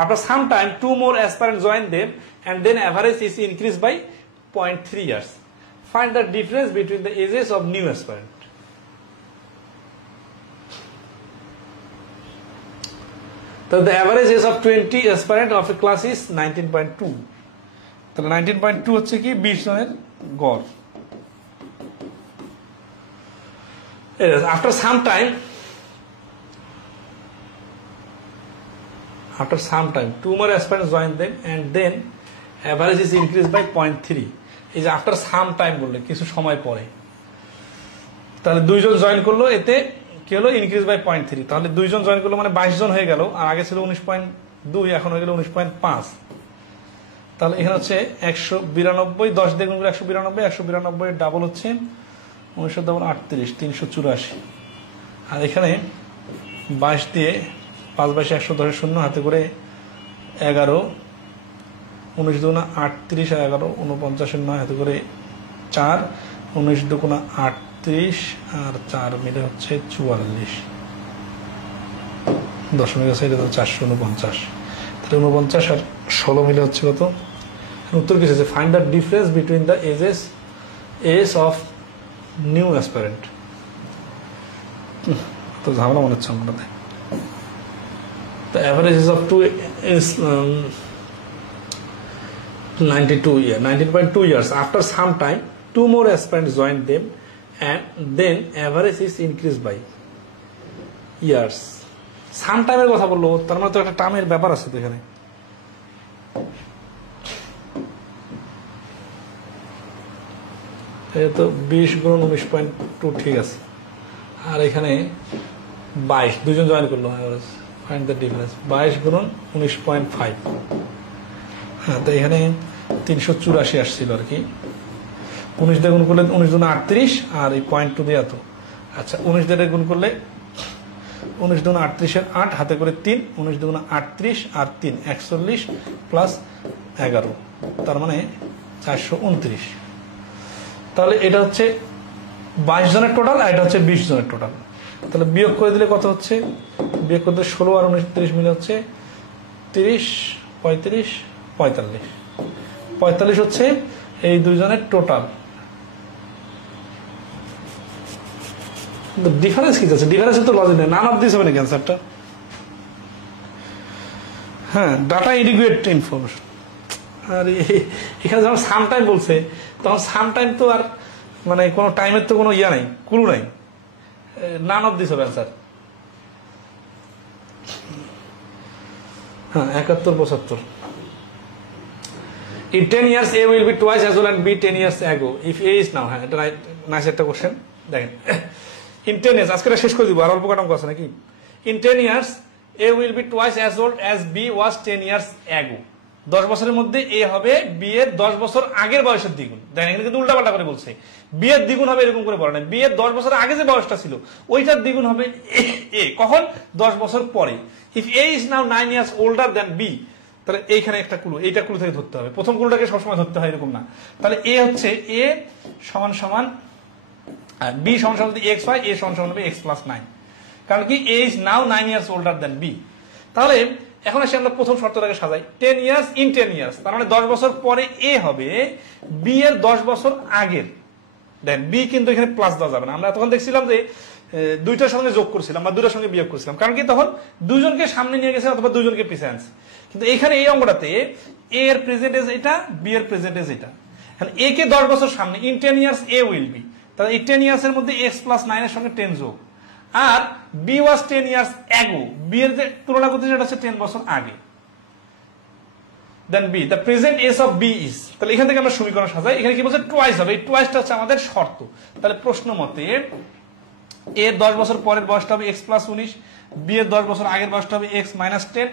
After some time 2 more aspirants join them and then average is increased by 0.3 years. Find the difference between the ages of new aspirant. So the average age of 20 aspirant of a class is 19.2. তাহলে 19.2 হচ্ছে কি 20 জনের গড়। After some time 2 more aspirants join them and then average is increased by 0.3. এই যে after some time বললে কিছু সময় পরে, তাহলে 2 জন জয়েন করলো, এতে কি হলো? Increase by 0.3। তাহলে 2 জন জয়েন করলো মানে 22 জন হয়ে গেল, আর আগে ছিল 19.2, এখন হয়ে গেল 19.5। তাহলে এখানে হচ্ছে 192, 10 দিয়ে গুণ করে 192, 192 ডাবল হচ্ছে 1938, 384। আর এখানে 22 দিয়ে 5 22 110 শূন্য হাতে করে 11, 19 দুগুণা 38 আর 11 49 9 হাতে করে 4, 19 দুগুণা 38 আর 4 মিলে হচ্ছে 44, দশমিক আছে, এটা 449। তাহলে 49 আর 16 মিলে হচ্ছে কত? উত্তর কি আছে? Find the difference between the age of new aspirant. তো ঝামেলা মনে হচ্ছে আমাদের। The average age of 2 is 19.2 years. After some time, 2 more aspirants joined them, and then average is increased by years. Some time এর কথা বললো, তার মানে তো একটা টার্মের ব্যাপার আছে তো এখানে। এটা তো 20 গুণ 19.2 ঠিক আছে, আর এখানে 22, 2 জন জয়েন করলো, ফাইন্ড দ্য ডিফারেন্স 22 গুণ 19.5। হ্যাঁ, তো এখানে 384 আসছিল আর কি। 19 দিয়ে গুণ করলে 19 দুগুণ 38, আর এই 0.2 দিয়ে এত। আচ্ছা, 19 দিয়ে গুণ করলে 19 দুগুণ 38 এর 8 হাতে করে 3, 19 দুগুণ 38 আর 3 41 প্লাস 11, তার মানে 429। তাহলে এটা হচ্ছে 22 জনের টোটাল, আর এটা হচ্ছে 20 জনের টোটাল। তাহলে বিয়োগ করে দিলে কত হচ্ছে? বিয়োগ করতে 16 আর 19 30 মিলে হচ্ছে 30, 35, 45 45 হচ্ছে এই দুইজনের টোটাল। ডিফারেন্স কি আছে? ডিফারেন্স তো লজিক নেই, নান অফ দিস হবে নাকি অ্যান্সারটা? হ্যাঁ, ডাটা ইডিকুয়েট ইনফরমেশন। আর এখানে যখন সাম টাইম বলছে তখন সাম টাইম তো আর মানে কোনো টাইমের তো কোনো ইয়া নাই, ক্লু নাই, নান অফ দিস হবে অ্যান্সার। হ্যাঁ, 71 75। In 10 years A will be twice as old and B 10 years ago if A is now। হ্যাঁ, এটা নাইস একটা কোশ্চেন। দেখেন, in 10 years, আজকে শেষ করে দিব, আর অল্প কাটাম আছে নাকি। In 10 years A will be twice as old as B was 10 years ago। 10 বছরের মধ্যে A হবে B এর 10 বছর আগের বয়সের দ্বিগুণ। দেখেন, এখানে কিন্তু উল্টাপাল্টা করে বলছে। B এর দ্বিগুণ হবে এরকম করে বলে না, B এর 10 বছর আগে যে বয়সটা ছিল ওইটার দ্বিগুণ হবে A। কখন? 10 বছর পরে। If A is now 9 years older than B, তাহলে এইখানে একটা ক্লু, এইটা ক্লু থেকে ধরতে হবে। প্রথম ক্লুটাকে সবসময় ধরতে হয়, এরকম না। তাহলে A হচ্ছে A সমান সমান, আর B সমান সমান যদি X হয়, A সমান সমান হবে X plus 9। কারণ কি? A is now 9 years older than B। তাহলে এখন আসি আমরা প্রথম শর্তটাকে সাজাই, 10 years in 10 years, তার মানে 10 বছর পরে A হবে B এর 10 বছর আগের। দেন B কিন্তু এখানে প্লাস দেওয়া যাবে না, আমরা তখন দেখছিলাম যে দুইটার সঙ্গে যোগ করছিলাম বা দুইটার সঙ্গে বিয়োগ করছিলাম, কারণ কি তখন দুইজনকে সামনে নিয়ে গেছে অথবা দুইজনকে পিছিয়ে আনছে। কিন্তু এখানে এই অঙ্কটাতে A এর প্রেজেন্টেজ এটা, B এর প্রেজেন্টেজ এটা। A কে 10 বছর সামনে, in 10 years A will be, তাহলে এই 10 ইয়ার্স এর মধ্যে X plus 9 এর সঙ্গে 10 যোগ, আর B was 10 years ago, B এর যে তুলনা করতে সেটা হচ্ছে 10 বছর আগে। দেন B, the present age of B is, তাহলে এখান থেকে আমরা সমীকরণ সাজাই। এখানে কি বলছে? টুয়াইস হবে। এই টুয়াইসটা হচ্ছে আমাদের শর্ত। তাহলে প্রশ্ন মতে A এর 10 বছর পরের বয়সটা হবে X plus 19, B এর 10 বছর আগের বয়সটা হবে X minus 10।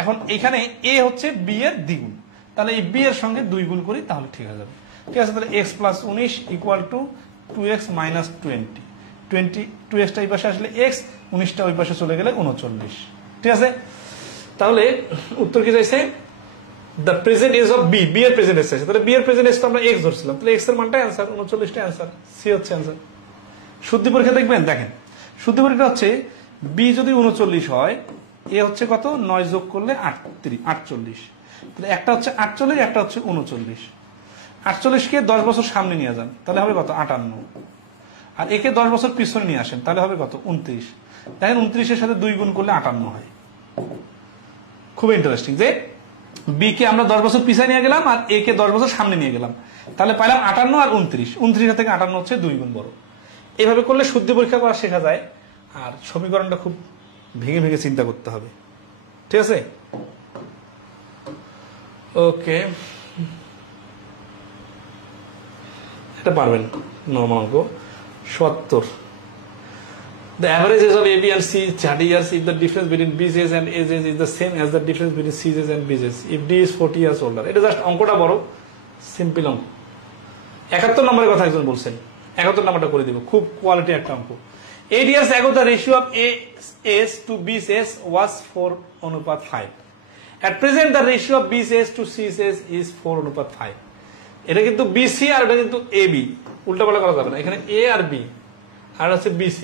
এখন এখানে A হচ্ছে B এর দ্বিগুণ, তাহলে এই B এর সঙ্গে 2 গুণ করি তাহলে ঠিক হয়ে যাবে। ঠিক আছে, তাহলে X plus 19 equal to 2X minus 20। 22 টা এই পাশে আসলে X, 19 টা ওই পাশে চলে গেলে 39। ঠিক আছে, তাহলে উত্তর কি চাইছে? The present age of B, B এর প্রেজেন্ট এজ চাইছে। তাহলে বি এর প্রেজেন্ট এজ তো আমরা X ধরছিলাম, তাহলে X এর মানটা অ্যান্সার, 39 টা অ্যান্সার, সি হচ্ছে অ্যান্সার। শুদ্ধি পরীক্ষা দেখবেন, দেখেন শুদ্ধি পরীক্ষা হচ্ছে বি যদি 39 হয়, এ হচ্ছে কত? 9 যোগ করলে 48। তাহলে একটা হচ্ছে 48, একটা হচ্ছে 39। 48 কে 10 বছর সামনে নিয়ে যান, তাহলে হবে কত? 58। আর একে 10 বছর পিছনে নিয়ে আসেন, তাহলে হবে কত? 29। দেখেন 29 এর সাথে 2 গুণ করলে 58 হয়। খুব ইন্টারেস্টিং যে বি কে আমরা 10 বছর পিছনে নিয়ে গেলাম আর এ কে 10 বছর সামনে নিয়ে গেলাম, তাহলে পাইলাম 58 আর 29। 29 থেকে 58 হচ্ছে 2 গুণ বড়। এইভাবে করলে শুদ্ধি পরীক্ষা করা শেখা যায়, আর সমীকরণটা খুব ভেঙে ভেঙে চিন্তা করতে হবে। ঠিক আছে, ওকে, এটা পারবেন। নরমাল অঙ্ক 70। The average age of A, B and C is 30 years if the difference between B's age and A's age is the same as the difference between C's age and B's age. If D is 40 years older. এটা just অঙ্কটা বড়, simple অঙ্ক। 71 নম্বরের কথা একজন বলছেন, 71 নম্বরটা করে দিব, খুব কোয়ালিটি একটা অঙ্ক। 8 years ago the ratio of A's age to B's age was 4:5. At present the ratio of B's age to C's age is 4:5. এটা কিন্তু BC আর এটা কিন্তু AB, উল্টাপাল্টা করা যাবে না। এখানে A আর B আর হচ্ছে BC।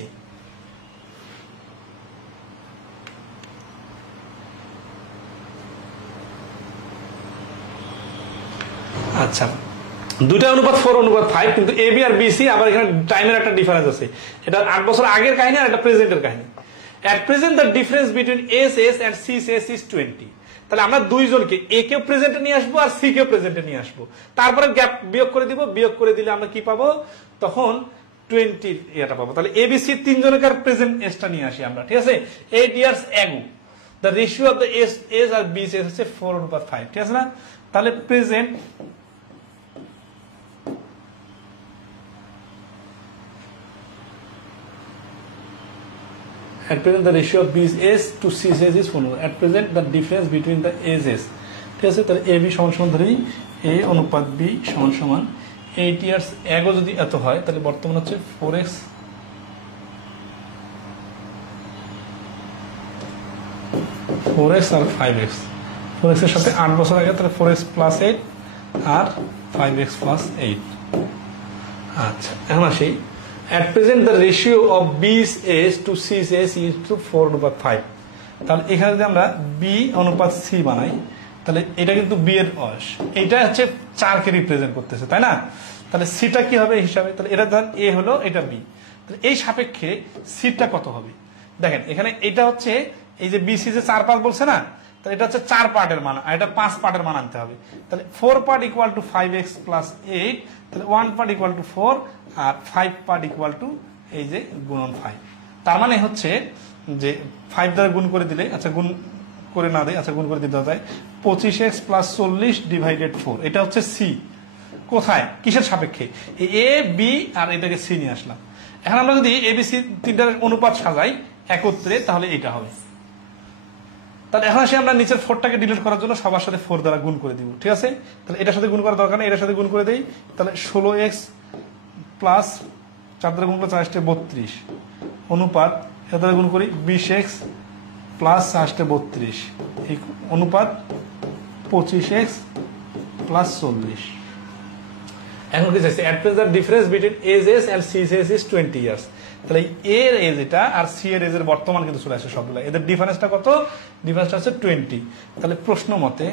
আচ্ছা, দুটা অনুপাত 4:5, কিন্তু AB আর BC, আবার এখানে টাইমের একটা ডিফারেন্স আছে। এটা 8 বছর আগের কাহিনী আর এটা প্রেজেন্টের কাহিনী। At present the difference between A's age and C's age is 20. তাহলে আমরা দুইজনকে A কেও প্রেজেন্টে নিয়ে আসবো আর C কেও প্রেজেন্টে নিয়ে আসবো, তারপরে গ্যাপ বিয়োগ করে দিব। বিয়োগ করে দিলে আমরা কি পাবো? তখন 20 এটা পাবো। তাহলে ABC তিনজনকার প্রেজেন্ট এজটা নিয়ে আসি আমরা। ঠিক আছে, 8 years ago the ratio of the A's R B's age হচ্ছে 4:5। ঠিক আছে না? তাহলে present at present the ratio of B's age to C's age is 4. At present the difference between the ages, ঠিক আছে, তাহলে AB সমান সমান ধরি A অনুপাত B সমান সমান 8 years ago যদি এত হয়, তাহলে বর্তমান হচ্ছে 4x আর 5x। 4x এর সাথে 8 বছর আগে, তাহলে 4x plus 8 আর 5x plus 8। আচ্ছা, এখন আসি at present the ratio of B's age to C's age is to 4:5। তাহলে এখানে যদি আমরা B অনুপাত C বানাই, তাহলে এটা কিন্তু বি এর অস, এইটা হচ্ছে 4 কে রিপ্রেজেন্ট করতেছে, তাই না? তাহলে সিটা কি হবে হিসাবে? তাহলে এটা ধরেন এ হলো, এটা বি, তাহলে এই সাপেক্ষে সিটা কত হবে? দেখেন এখানে এটা হচ্ছে এই যে বিসি যে 4 পার্ট বলছে না, তাহলে এটা হচ্ছে 4 পার্টের মান, আর এটা 5 পার্টের মান আনতে হবে। তাহলে 4 part equal two 5x plus 8, তাহলে 1 পার্ট ইকুয়াল টু 4 আর 5 পার্ট ইকুয়াল টু এই যে গুণন 5। তার মানে হচ্ছে যে 5 দ্বারা গুণ করে দিলে, আচ্ছা গুণ করে না দেয়, আচ্ছা গুণ করে দিতে যায় 25x প্লাস 40 ডিভাইডেড 4, এটা হচ্ছে সি। কোথায়, কিসের সাপেক্ষে? এ বি আর এটাকে সি নিয়ে আসলাম। এখন আমরা যদি এবিসি তিনটার অনুপাত সাজাই একত্রে, তাহলে এটা হবে। তাহলে এখন আসি আমরা নিচের 4টাকে ডিলিট করার জন্য সবার সাথে 4 দ্বারা গুণ করে দিব, ঠিক আছে? তাহলে এটার সাথে গুণ করার দরকার নেই, এটার সাথে গুণ করে দেই। তাহলে 16x প্লাস 4 দ্বারা গুণ করলে 4 32 অনুপাত, এর দ্বারা গুণ করি 20x প্লাস 4 32 এই অনুপাত 25x প্লাস 40। এখন কি চাইছে? At present difference between ages and C age is 20 years. তাহলে এর এজ এটা আর সি এর এজের বর্তমান কিন্তু চলে আসে সবগুলো, এদের ডিফারেন্সটা কত? ডিফারেন্সটা হচ্ছে 20। তাহলে প্রশ্ন মতে,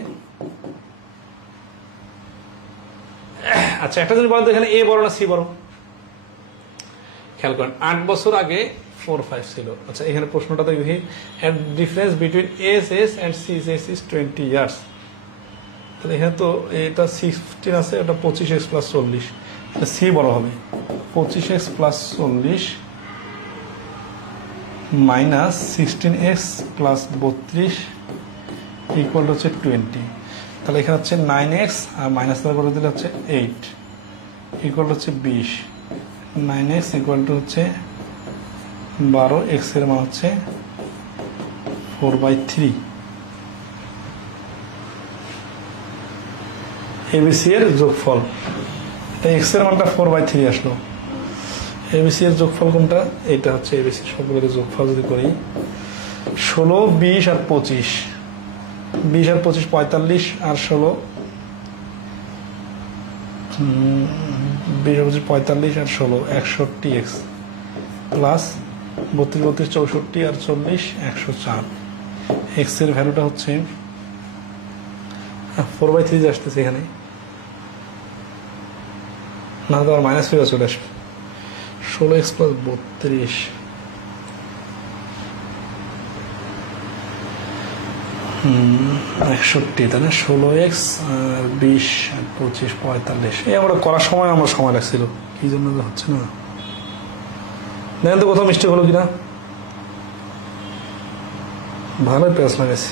আচ্ছা একটা যদি বলেন তো এখানে এ বড় না সি বড়? খেয়াল করেন 8 বছর আগে 4 5 ছিল। আচ্ছা এখানে প্রশ্নটা তো at difference between age S and C age is 20 years. তাহলে এখানে তো এটা 16 আছে, এটা 25x প্লাস 40, তাহলে সি বড় হবে। 25x plus 40 minus 16x plus 32 equal হচ্ছে 20। তাহলে এখানে হচ্ছে 9x আর মাইনাস করে দিলে হচ্ছে 8 ইকুয়াল হচ্ছে 20। 9x ইকুয়াল টু হচ্ছে 12, x এর মান হচ্ছে 4/3। এবিসি এর যোগফল, x এর মানটা 4/3 আসলো। এবিসি এর যোগফল কোনটা? এটা হচ্ছে এবিসি সবগুলোকে যোগফল যদি করি 16, 20 আর 25, 20 আর 25 45 আর 16, 20 আর 25 45 আর 16 61x প্লাস 32 32 64 আর 40 104। এক্স এর ভ্যালুটা হচ্ছে 4/3 আসতেছে এখানে, না তো আর মাইনাস হয়ে চলে আসবে। 16x প্লাস 32 61, তাহলে 16x আর 20 আর 25 45। এই আমরা করার সময় আমার সময় লাগছিল, কি জন্য হচ্ছে না দেখেন তো কোথাও মিস্টেক হলো কিনা। ভালোই প্যাচ লাগাইছি।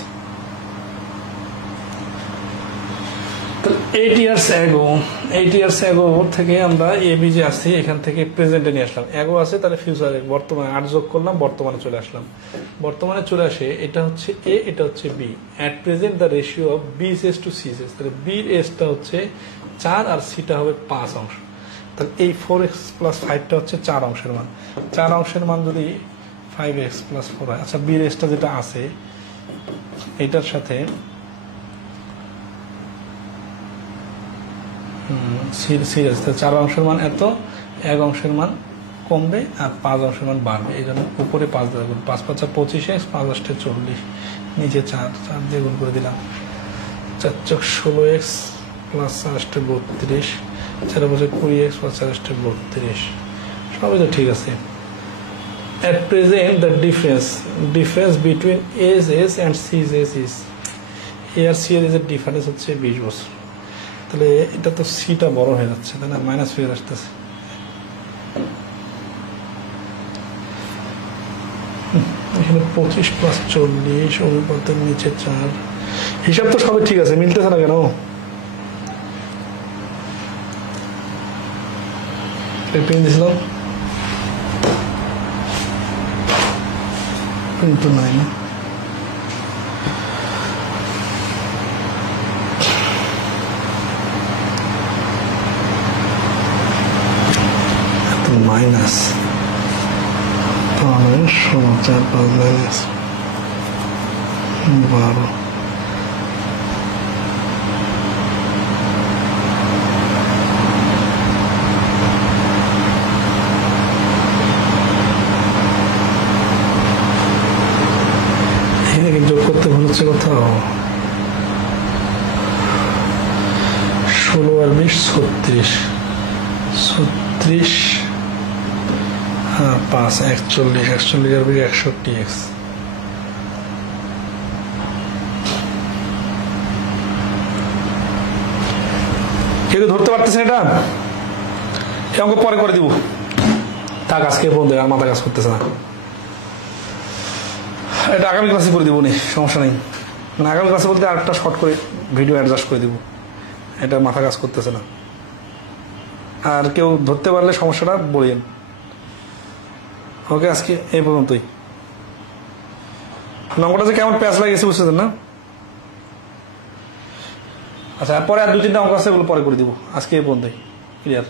8 ইয়ার্স অ্যাগো থেকে আমরা এবি যে আসছি এখান থেকে প্রেজেন্টে নিয়ে আসলাম। অ্যাগো আছে তাহলে ফিউচারে, বর্তমানে 8 যোগ করলাম, বর্তমানে চলে আসলাম। বর্তমানে চলে আসে এটা হচ্ছে এ, এটা হচ্ছে B. At present the ratio of B's to C's, তাহলে বির এসটা হচ্ছে 4 আর সিটা হবে 5 অংশ। তাহলে এই 4x প্লাস 5টা হচ্ছে 4 অংশের মান। 4 অংশের মান যদি 5x প্লাস 4 হয়, আচ্ছা বির এসটা যেটা আছে এটার সাথে সিরিয়াস, 4 অংশের মান এত, 1 অংশের মান কমবে আর 5 অংশের মান বাড়বে। এই জন্য উপরে 5 দ্বারা গুণ, 5 5 25x, 5 8 40, নিচে 4 দিয়ে গুণ করে দিলাম। 4 4 16x প্লাস 4 8 32, 4 বছর 20x প্লাস 4 8 32, সবই তো ঠিক আছে। At present the difference between A's and C's is A আর সি এর ডিফারেন্স হচ্ছে 20 বছর। তাহলে এটা তো সিটা বড় হয়ে যাচ্ছে, তাই না? মাইনাস হয়ে আসতেছে। এখানে 25 প্লাস 40 অনুপাতের নিচে 4, হিসাব তো সবই ঠিক আছে, মিলতেছে না কেন? পেন দিয়েছিলাম কিন্তু নাই না। মাইনাস 5 16 4 5 মাইনাস 12, এখানে যোগ করতে ভুল হচ্ছে কোথাও। 36 36 5 41 41 আর 61x কেউ ধরতে পারতেছেন এটা? এই অঙ্ক পরে করে দিব, থাক আজকে বন্ধু, আর মাথা কাজ করতেছে না। এটা আগামী ক্লাসে করে দিব নি, সমস্যা নেই। না আগামী ক্লাসে বলতে আরেকটা শর্ট করে ভিডিও অ্যাডজাস্ট করে দিব, এটা মাথা কাজ করতেছে না। আর কেউ ধরতে পারলে সমস্যাটা বলেন। ওকে, আজকে এই পর্যন্তই। নম্বরটা যে কেমন প্যাচ লাগিয়েছে বুঝতেছেন না? আচ্ছা, পরে আর 2-3টা অঙ্ক আছে, ওগুলো পরে করে দিব। আজকে এই পর্যন্তই, ক্লিয়ার।